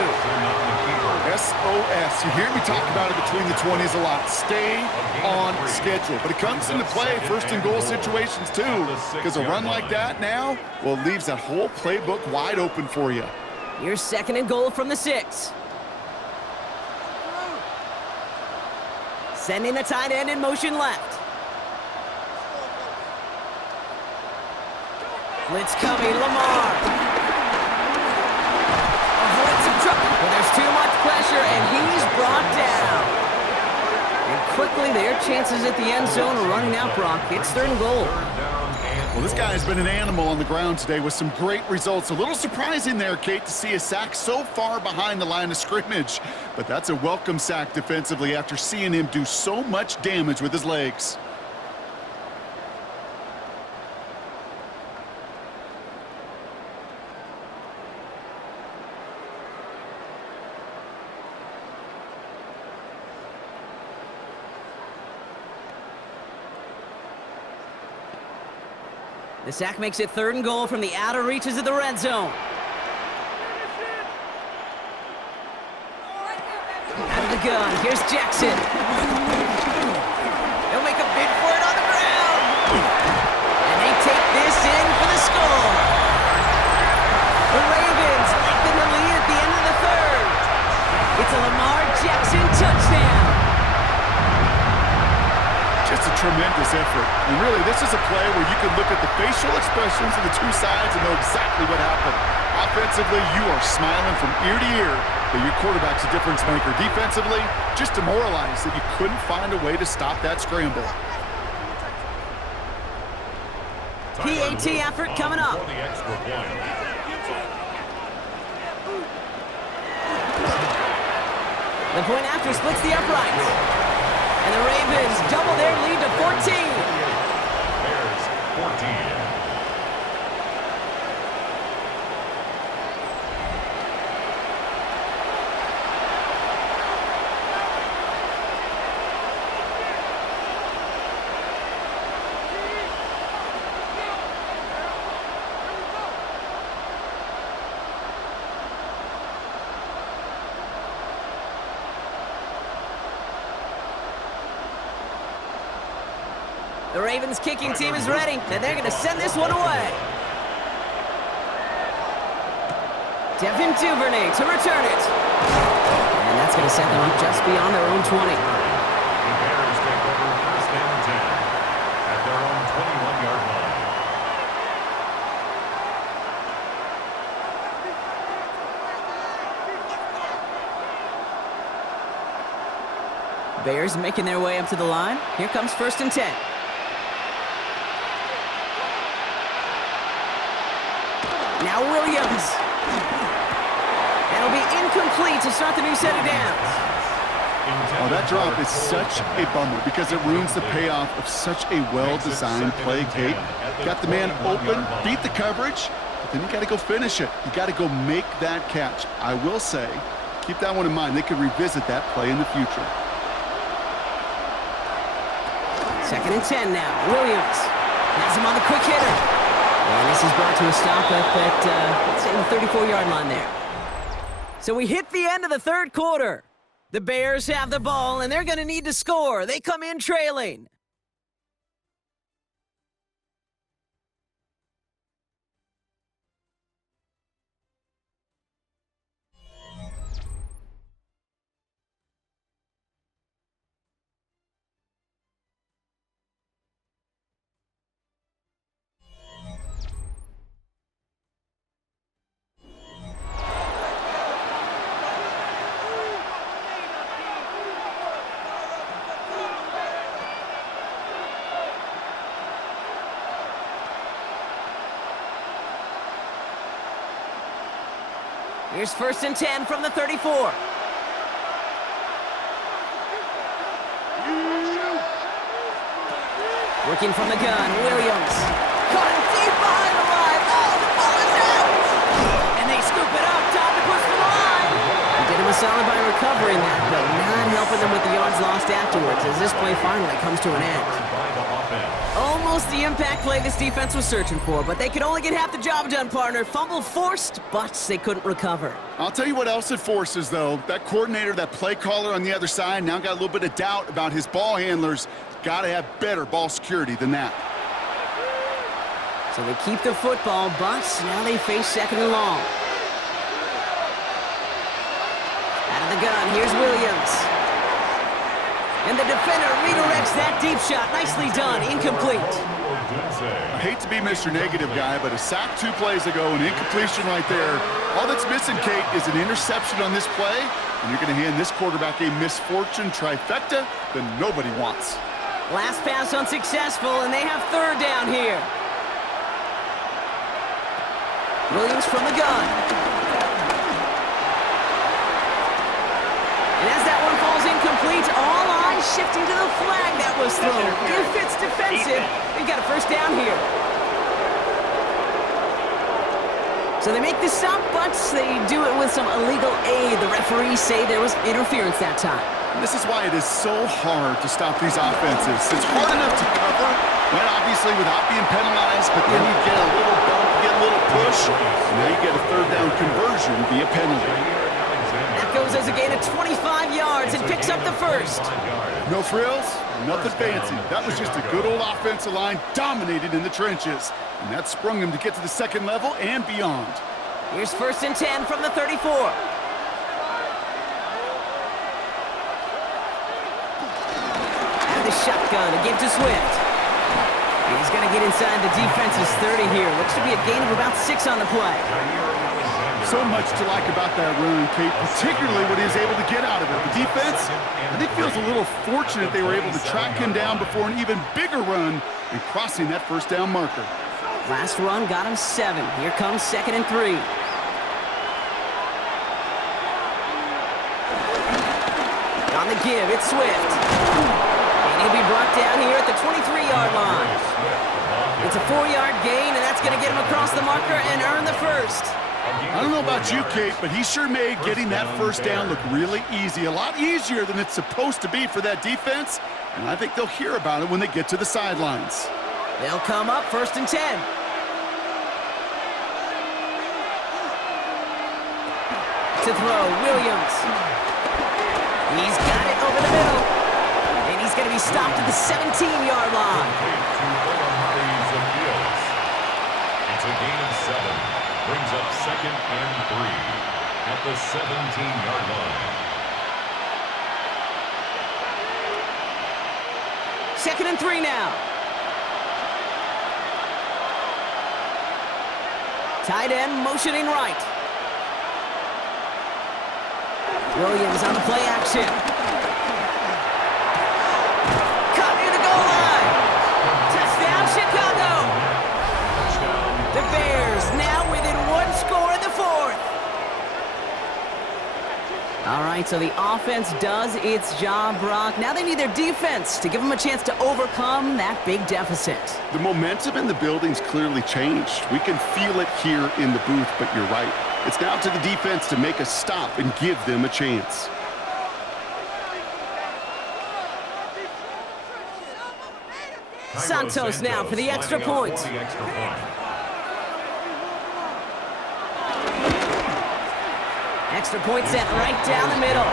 SOS. You hear me talk about it between the 20s a lot. Stay on schedule. But it comes into play first and goal situations too. Because a run like that now, well, leaves that whole playbook wide open for you. Here's second and goal from the 6. Sending the tight end in motion left. Blitz coming, Lamar. Avoids some trouble. But there's too much pressure, and he's brought down. And quickly, their chances at the end zone are running out, Brock. It's third and goal. Well, this guy has been an animal on the ground today with some great results. A little surprising there, Kate, to see a sack so far behind the line of scrimmage. But that's a welcome sack defensively after seeing him do so much damage with his legs. The sack makes it third and goal from the outer reaches of the red zone. Out of the gun, here's Jackson. They'll make a bid for it on the ground. And they take this in for the score. The Ravens lengthen the lead at the end of the third. It's a Lamar Jackson touchdown. Just a tremendous effort. And really, this is a play where you can look at the facial expressions of the two sides and know exactly what happened. Offensively, you are smiling from ear to ear that your quarterback's a difference maker. Defensively, just demoralized that you couldn't find a way to stop that scramble. PAT effort coming up. The point after splits the uprights. And the Ravens double their lead to 14. Bears 14. The Ravens kicking team is ready, and they're going to send this one away. Devin Duvernay to return it. And that's going to set them up just beyond their own 20. The Bears take over first and 10 at their own 21-yard line. Bears making their way up to the line. Here comes first and 10. Now Williams. That'll be incomplete to start the new set of downs. Oh, that drop is such a bummer because it ruins the payoff of such a well-designed play, Kate. Got the man open, beat the coverage, but then you got to go finish it. You got to go make that catch. I will say, keep that one in mind. They could revisit that play in the future. Second and 10 now. Williams has him on the quick hitter. And this is brought to a stop up at, let's say, the 34-yard line there. So we hit the end of the third quarter. The Bears have the ball, and they're going to need to score. They come in trailing. Here's 1st and 10 from the 34. Working from the gun, Williams. Caught him deep behind the line. Oh, the ball is out! And they scoop it up. Time to push for the line. He did him a solid by recovering that, but not helping them with the yards lost afterwards as this play finally comes to an end. Almost the impact play this defense was searching for, but they could only get half the job done, partner. Fumble forced, but they couldn't recover. I'll tell you what else it forces, though. That coordinator, that play caller on the other side, now got a little bit of doubt about his ball handlers. Got to have better ball security than that. So they keep the football, but now they face 2nd and long. Out of the gun, here's Williams. And the defender redirects that deep shot. Nicely done. Incomplete. I hate to be Mr. Negative guy, but a sack 2 plays ago, an incompletion right there. All that's missing, Kate, is an interception on this play, and you're going to hand this quarterback a misfortune trifecta that nobody wants. Last pass unsuccessful, and they have 3rd down here. Williams from the gun. And as that one falls incomplete, all eyes shifting to the flag that was thrown. If it's defensive, they've got a 1st down here. So they make the stop, but they do it with some illegal aid. The referees say there was interference that time. And this is why it is so hard to stop these offenses. It's hard enough to cover, right, obviously, without being penalized, but then you get a little bump, get a little push, and now you get a 3rd down conversion via penalty. That goes as a gain of 25 yards and picks up the 1st. No frills, nothing fancy. That was just a good old offensive line dominated in the trenches. And that sprung them to get to the 2nd level and beyond. Here's 1st and 10 from the 34. Out of the shotgun, a give to Swift. He's going to get inside the defense's 30 here. Looks to be a gain of about 6 on the play. So much to like about that run, Kate, particularly what he was able to get out of it. The defense, I think, feels a little fortunate they were able to track him down before an even bigger run and crossing that 1st down marker. Last run got him 7. Here comes 2nd and 3. On the give, it's Swift. And he'll be brought down here at the 23-yard line. It's a 4-yard gain, and that's going to get him across the marker and earn the 1st. I don't know about you, Kate, but he sure made getting that 1st down look really easy. A lot easier than it's supposed to be for that defense, and I think they'll hear about it when they get to the sidelines. They'll come up 1st and 10. To throw, Williams. He's got it over the middle. And he's going to be stopped at the 17-yard line. It's a gain of 7. Brings up 2nd and 3 at the 17-yard line. 2nd and 3 now. Tight end motioning right. Williams on the play action. Cut near the goal line. Touchdown, Chicago. The Bears now within 1 score in the 4th. All right, so the offense does its job, Brock. Now they need their defense to give them a chance to overcome that big deficit. The momentum in the building's clearly changed. We can feel it here in the booth, but you're right. It's now to the defense to make a stop and give them a chance. Santos now for the extra point. Extra point sent right down the middle.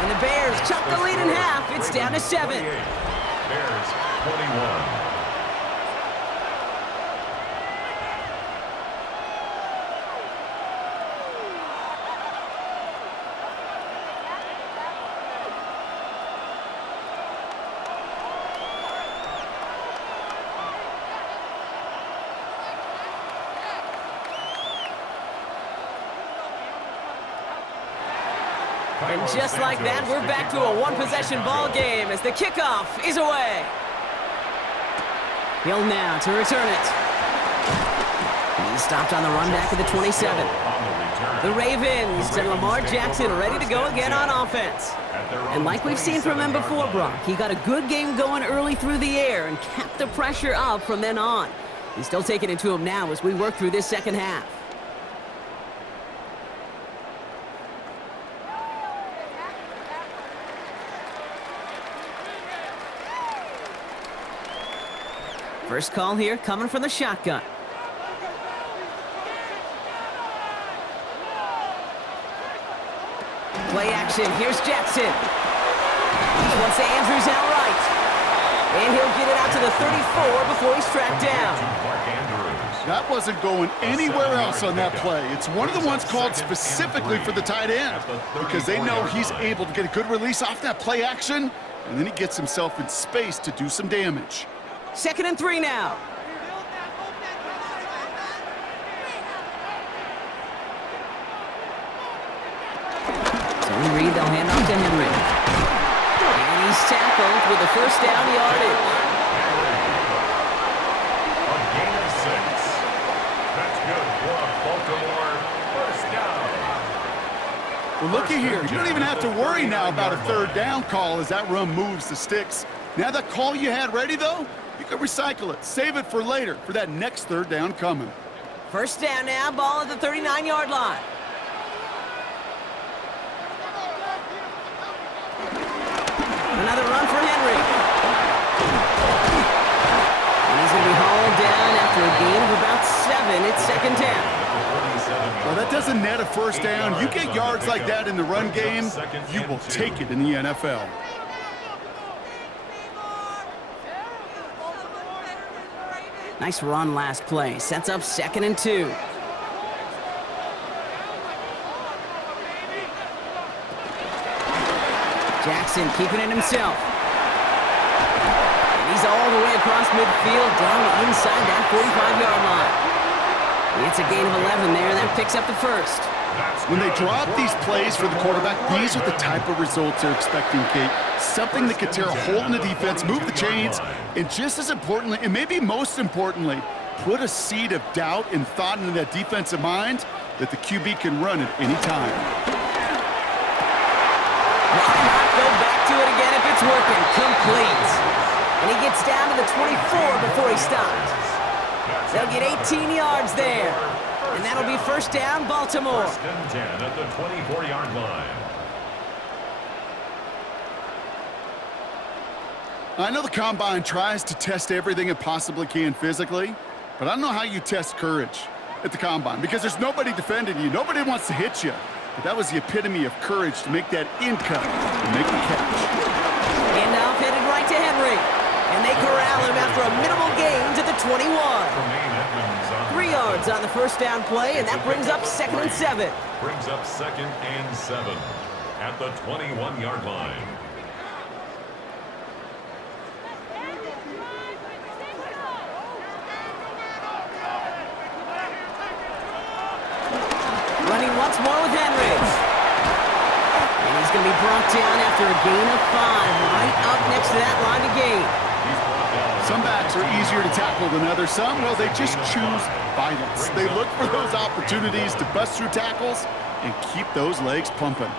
And the Bears chop the lead in half. It's down to 7. Bears 21. And just like that, we're back to a one-possession ball game as the kickoff is away. Hill now to return it. He's stopped on the run back at the 27. The Ravens and Lamar Jackson ready to go again on offense. And like we've seen from him before, Brock, he got a good game going early through the air and kept the pressure up from then on. He's still taking it to him now as we work through this second half. First call here coming from the shotgun. Play action. Here's Jackson. He wants Andrews out right. And he'll get it out to the 34 before he's tracked down. That wasn't going anywhere else on that play. It's one of the ones called specifically for the tight end because they know he's able to get a good release off that play action, and then he gets himself in space to do some damage. 2nd and 3 now. Reed, they'll hand off to Henry. And he's tackled with the first down yardage. A gain of 6. That's good for a Baltimore first down. Well, looky here. You don't even have to worry now about a third down call as that run moves the sticks. Now that call you had ready, though, you can recycle it. Save it for later for that next third down coming. First down now, ball at the 39-yard line. Another run for Henry. And he's going to be hauled down after a gain of about 7. It's 2nd down. Well, that doesn't net a first down. You get yards like that in the run game, you will take it in the NFL. Nice run last play. Sets up 2nd and 2. Jackson keeping it himself. And he's all the way across midfield down inside that 45-yard line. It's a gain of 11 there. That picks up the first. When they drop these plays for the quarterback, these are the type of results they're expecting, Kate. Something that could tear a hole in the defense, move the chains, and just as importantly, and maybe most importantly, put a seed of doubt and thought into that defensive mind that the QB can run at any time. Why not go back to it again if it's working? Complete. And he gets down to the 24 before he stops. They'll get 18 yards there. And that'll be first down, Baltimore. 1st and 10 at the 24-yard line. I know the Combine tries to test everything it possibly can physically, but I don't know how you test courage at the Combine because there's nobody defending you. Nobody wants to hit you. But that was the epitome of courage to make that in cut and make the catch. Handoff headed right to Henry. And they corral him after a minimal gain to the 21. 3 yards on the first down play, and that brings up 2nd and 7. Brings up 2nd and 7 at the 21-yard line. Running once more with Henry. And he's going to be brought down after a gain of 5, right up next to that line of gain. Some backs are easier to tackle than others. Some, well, they just choose violence. They look for those opportunities to bust through tackles and keep those legs pumping.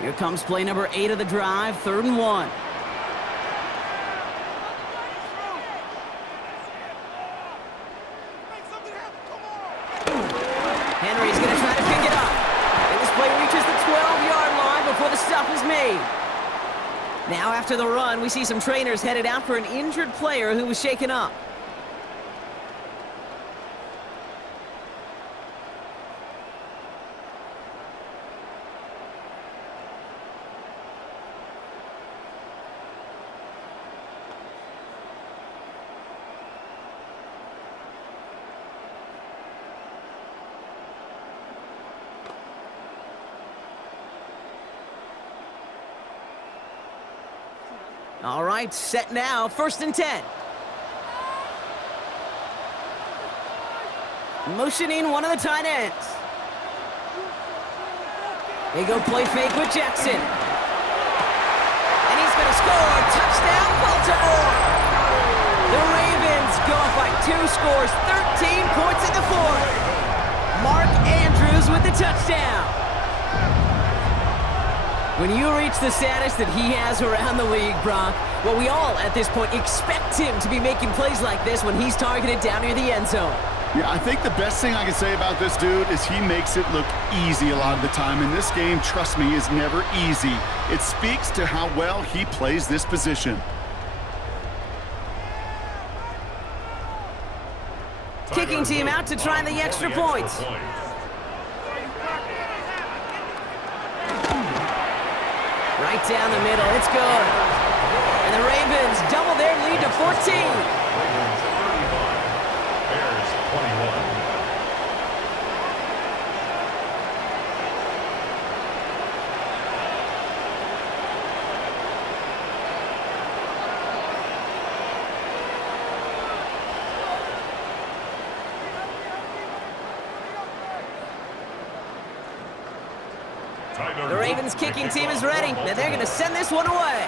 Here comes play number 8 of the drive, 3rd and 1. Henry's going to try to pick it up. And this play reaches the 12-yard line before the stop is made. Now after the run, we see some trainers headed out for an injured player who was shaken up. All right, set now, 1st and 10. Motioning one of the tight ends. They go play fake with Jackson. And he's going to score. Touchdown, Baltimore. The Ravens go up by 2 scores, 13 points in the 4th. Mark Andrews with the touchdown. When you reach the status that he has around the league, Brock, well, we all at this point expect him to be making plays like this when he's targeted down near the end zone. Yeah, I think the best thing I can say about this dude is he makes it look easy a lot of the time. And this game, trust me, is never easy. It speaks to how well he plays this position. Kicking team out to try the extra points. Right down the middle, it's good. And the Ravens double their lead to 14. The Ravens kicking team is ready. Now they're going to send this one away.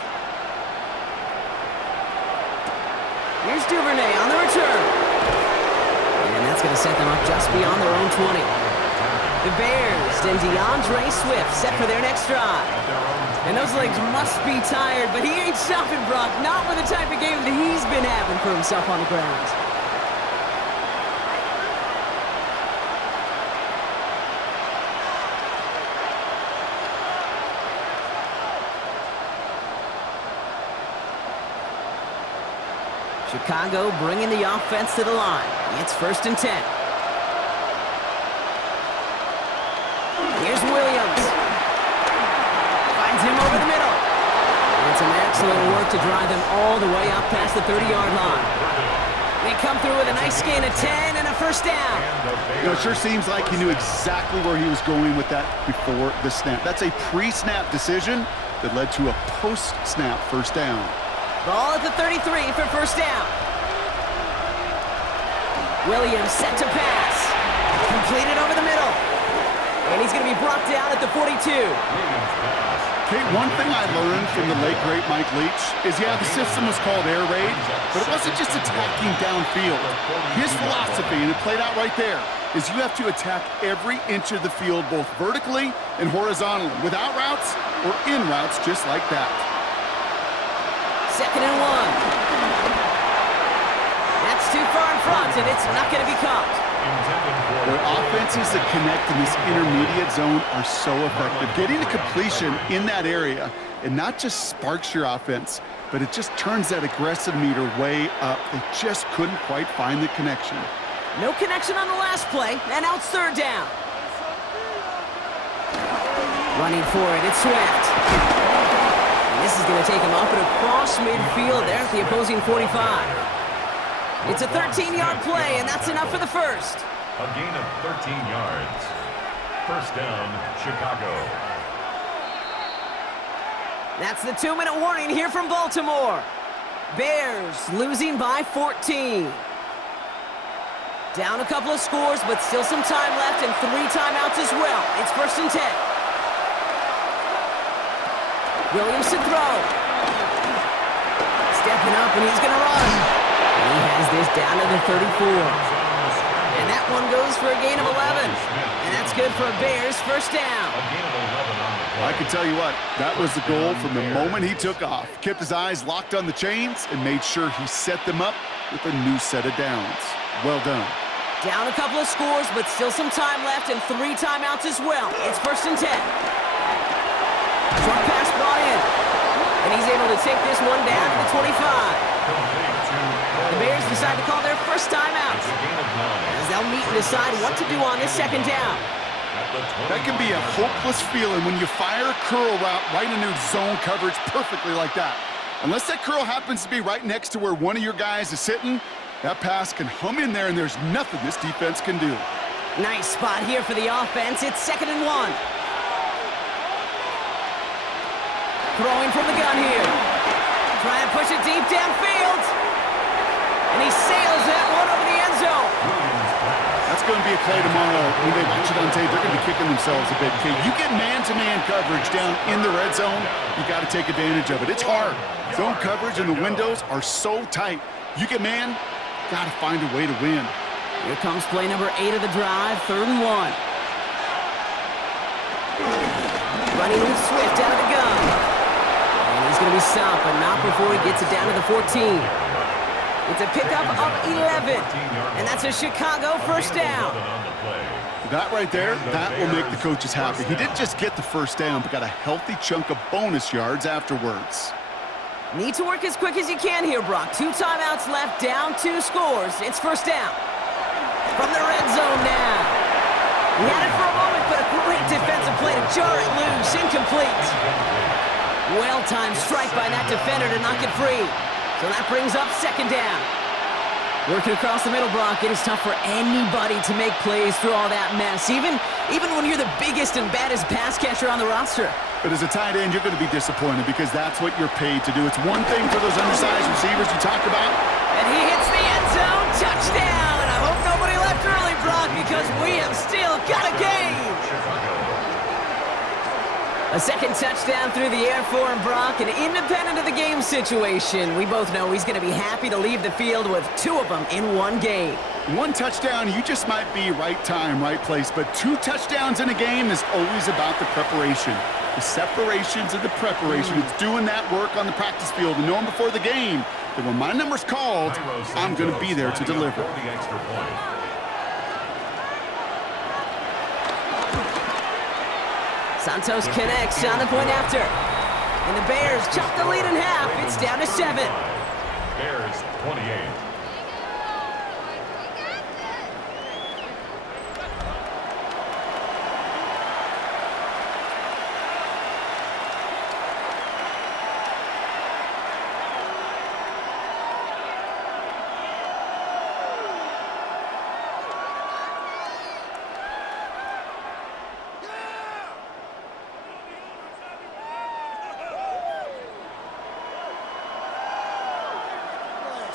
Here's Duvernay on the return. And that's going to set them up just beyond their own 20. The Bears and DeAndre Swift set for their next drive. And those legs must be tired, but he ain't stopping, Brock. Not with the type of game that he's been having for himself on the ground. Chicago bringing the offense to the line. It's 1st and 10. Here's Williams. Finds him over the middle. And some excellent work to drive them all the way up past the 30-yard line. They come through with a nice gain of 10 and a 1st down. You know, it sure seems like he knew exactly where he was going with that before the snap. That's a pre-snap decision that led to a post-snap 1st down. Ball at the 33 for 1st down. Williams set to pass. Completed over the middle. And he's going to be brought down at the 42. Kate, one thing I learned from the late, great Mike Leach is, yeah, the system was called air raid, but it wasn't just attacking downfield. His philosophy, and it played out right there, is you have to attack every inch of the field, both vertically and horizontally, without routes or in routes just like that. 2nd and 1. That's too far in front, and it's not going to be caught. The offenses that connect in this intermediate zone are so effective. Getting the completion in that area, it not just sparks your offense, but it just turns that aggressive meter way up. They just couldn't quite find the connection. No connection on the last play, and now it's 3rd down. Running for it, it's Swift. This is going to take him up and across midfield there at the opposing 45. It's a 13-yard play, and that's enough for the 1st. A gain of 13 yards. 1st down, Chicago. That's the 2-minute warning here from Baltimore. Bears losing by 14. Down a couple of scores, but still some time left and 3 timeouts as well. It's 1st and 10. Williams to throw. Stepping up, and he's going to run. And he has this down to the 34. And that one goes for a gain of 11. And that's good for a Bears 1st down. I can tell you what, that was the goal from the moment he took off. Kept his eyes locked on the chains and made sure he set them up with a new set of downs. Well done. Down a couple of scores, but still some time left and 3 timeouts as well. It's 1st and 10. Short pass brought in. And he's able to take this one down to the 25. The Bears decide to call their 1st timeout, as they'll meet and decide what to do on this 2nd down. That can be a hopeless feeling when you fire a curl route right into zone coverage perfectly like that. Unless that curl happens to be right next to where one of your guys is sitting, that pass can hum in there and there's nothing this defense can do. Nice spot here for the offense. It's 2nd and 1. Throwing from the gun here. Trying to push it deep downfield. And he sails that one over the end zone. That's going to be a play tomorrow. When they watch it on tape, they're going to be kicking themselves a bit. Kate, you get man-to-man coverage down in the red zone, you got to take advantage of it. It's hard. Zone coverage and the windows are so tight. You get man, got to find a way to win. Here comes play number 8 of the drive, 3rd and 1. Running with Swift out of the gun. And he's going to be stopped, but not before he gets it down to the 14. It's a pickup of 11, and that's a Chicago first down. That right there, that will make the coaches happy. He didn't just get the first down, but got a healthy chunk of bonus yards afterwards. Need to work as quick as you can here, Brock. 2 timeouts left, down 2 scores. It's first down. From the red zone now. He had it for a moment, but a great defensive play to jar it loose. Incomplete. Well-timed strike by that defender to knock it free. So that brings up 2nd down. Working across the middle, Brock, it is tough for anybody to make plays through all that mess, even when you're the biggest and baddest pass catcher on the roster. But as a tight end, you're going to be disappointed because that's what you're paid to do. It's one thing for those undersized receivers you talked about. And he hits the end zone. Touchdown! I hope nobody left early, Brock, because we have still got a game. A 2nd touchdown through the air for him, Brock, and independent of the game situation, we both know he's going to be happy to leave the field with 2 of them in one game. 1 touchdown, you just might be right time, right place, but 2 touchdowns in a game is always about the preparation. The separations and the preparation. It's doing that work on the practice field and knowing before the game that when my number's called, I'm going to be there to deliver. Santos connects on the point after. And the Bears chop the lead in half. It's down to 7. Bears 28.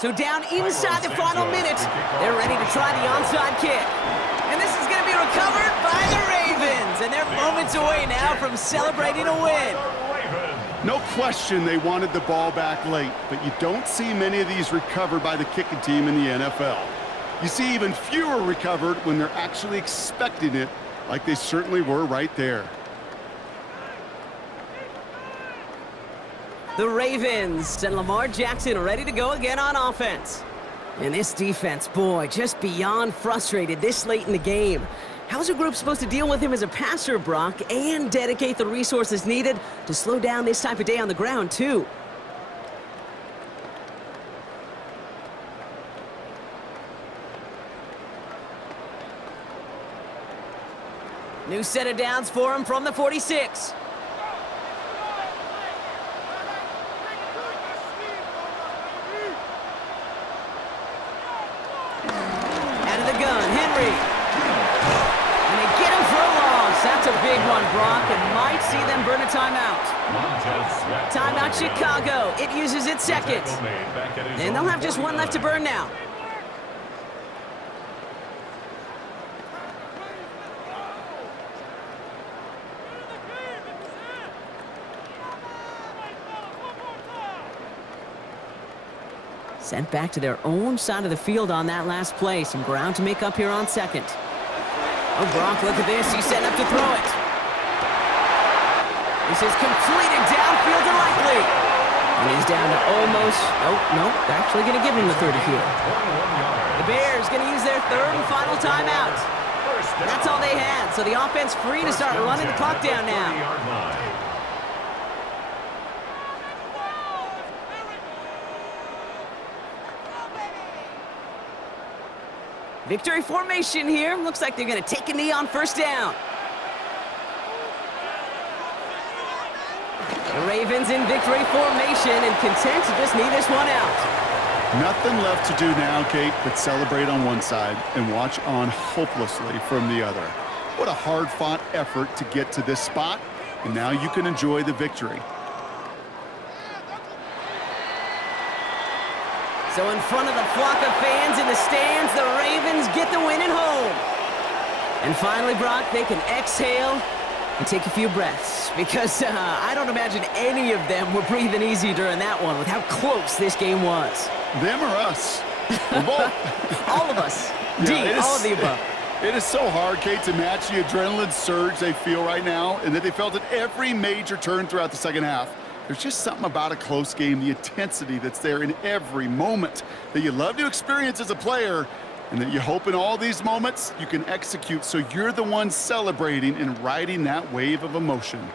So down inside the final minute, they're ready to try the onside kick. And this is going to be recovered by the Ravens. And they're moments away now from celebrating a win. No question they wanted the ball back late, but you don't see many of these recovered by the kicking team in the NFL. You see even fewer recovered when they're actually expecting it, like they certainly were right there. The Ravens and Lamar Jackson ready to go again on offense. And this defense, boy, just beyond frustrated this late in the game. How's a group supposed to deal with him as a passer, Brock, and dedicate the resources needed to slow down this type of day on the ground, too? New set of downs for him from the 46. That's a big one, Brock, and might see them burn a timeout. Timeout Chicago. It uses its 2nd. And they'll have just 1 left to burn now. Sent back to their own side of the field on that last play. Some ground to make up here on 2nd. Oh, Brock, look at this. He's setting up to throw it. This is completed downfield to likely. And he's down to almost... Oh, no, they're actually going to give him the 30 here. The Bears going to use their 3rd and final timeout. That's all they had, so the offense free to start running the clock down now. Victory formation here. Looks like they're going to take a knee on first down. The Ravens in victory formation and content to just knee this one out. Nothing left to do now, Kate, but celebrate on one side and watch on hopelessly from the other. What a hard-fought effort to get to this spot, and now you can enjoy the victory. So in front of the flock of fans in the stands, the Ravens get the win at home. And finally, Brock, they can exhale and take a few breaths, because I don't imagine any of them were breathing easy during that one with how close this game was. Them or us? Or both. All of us. Yeah, all of the above. It is so hard, Kate, to match the adrenaline surge they feel right now, and that they felt at every major turn throughout the second half. There's just something about a close game, the intensity that's there in every moment that you love to experience as a player, and that you hope in all these moments you can execute so you're the one celebrating and riding that wave of emotion.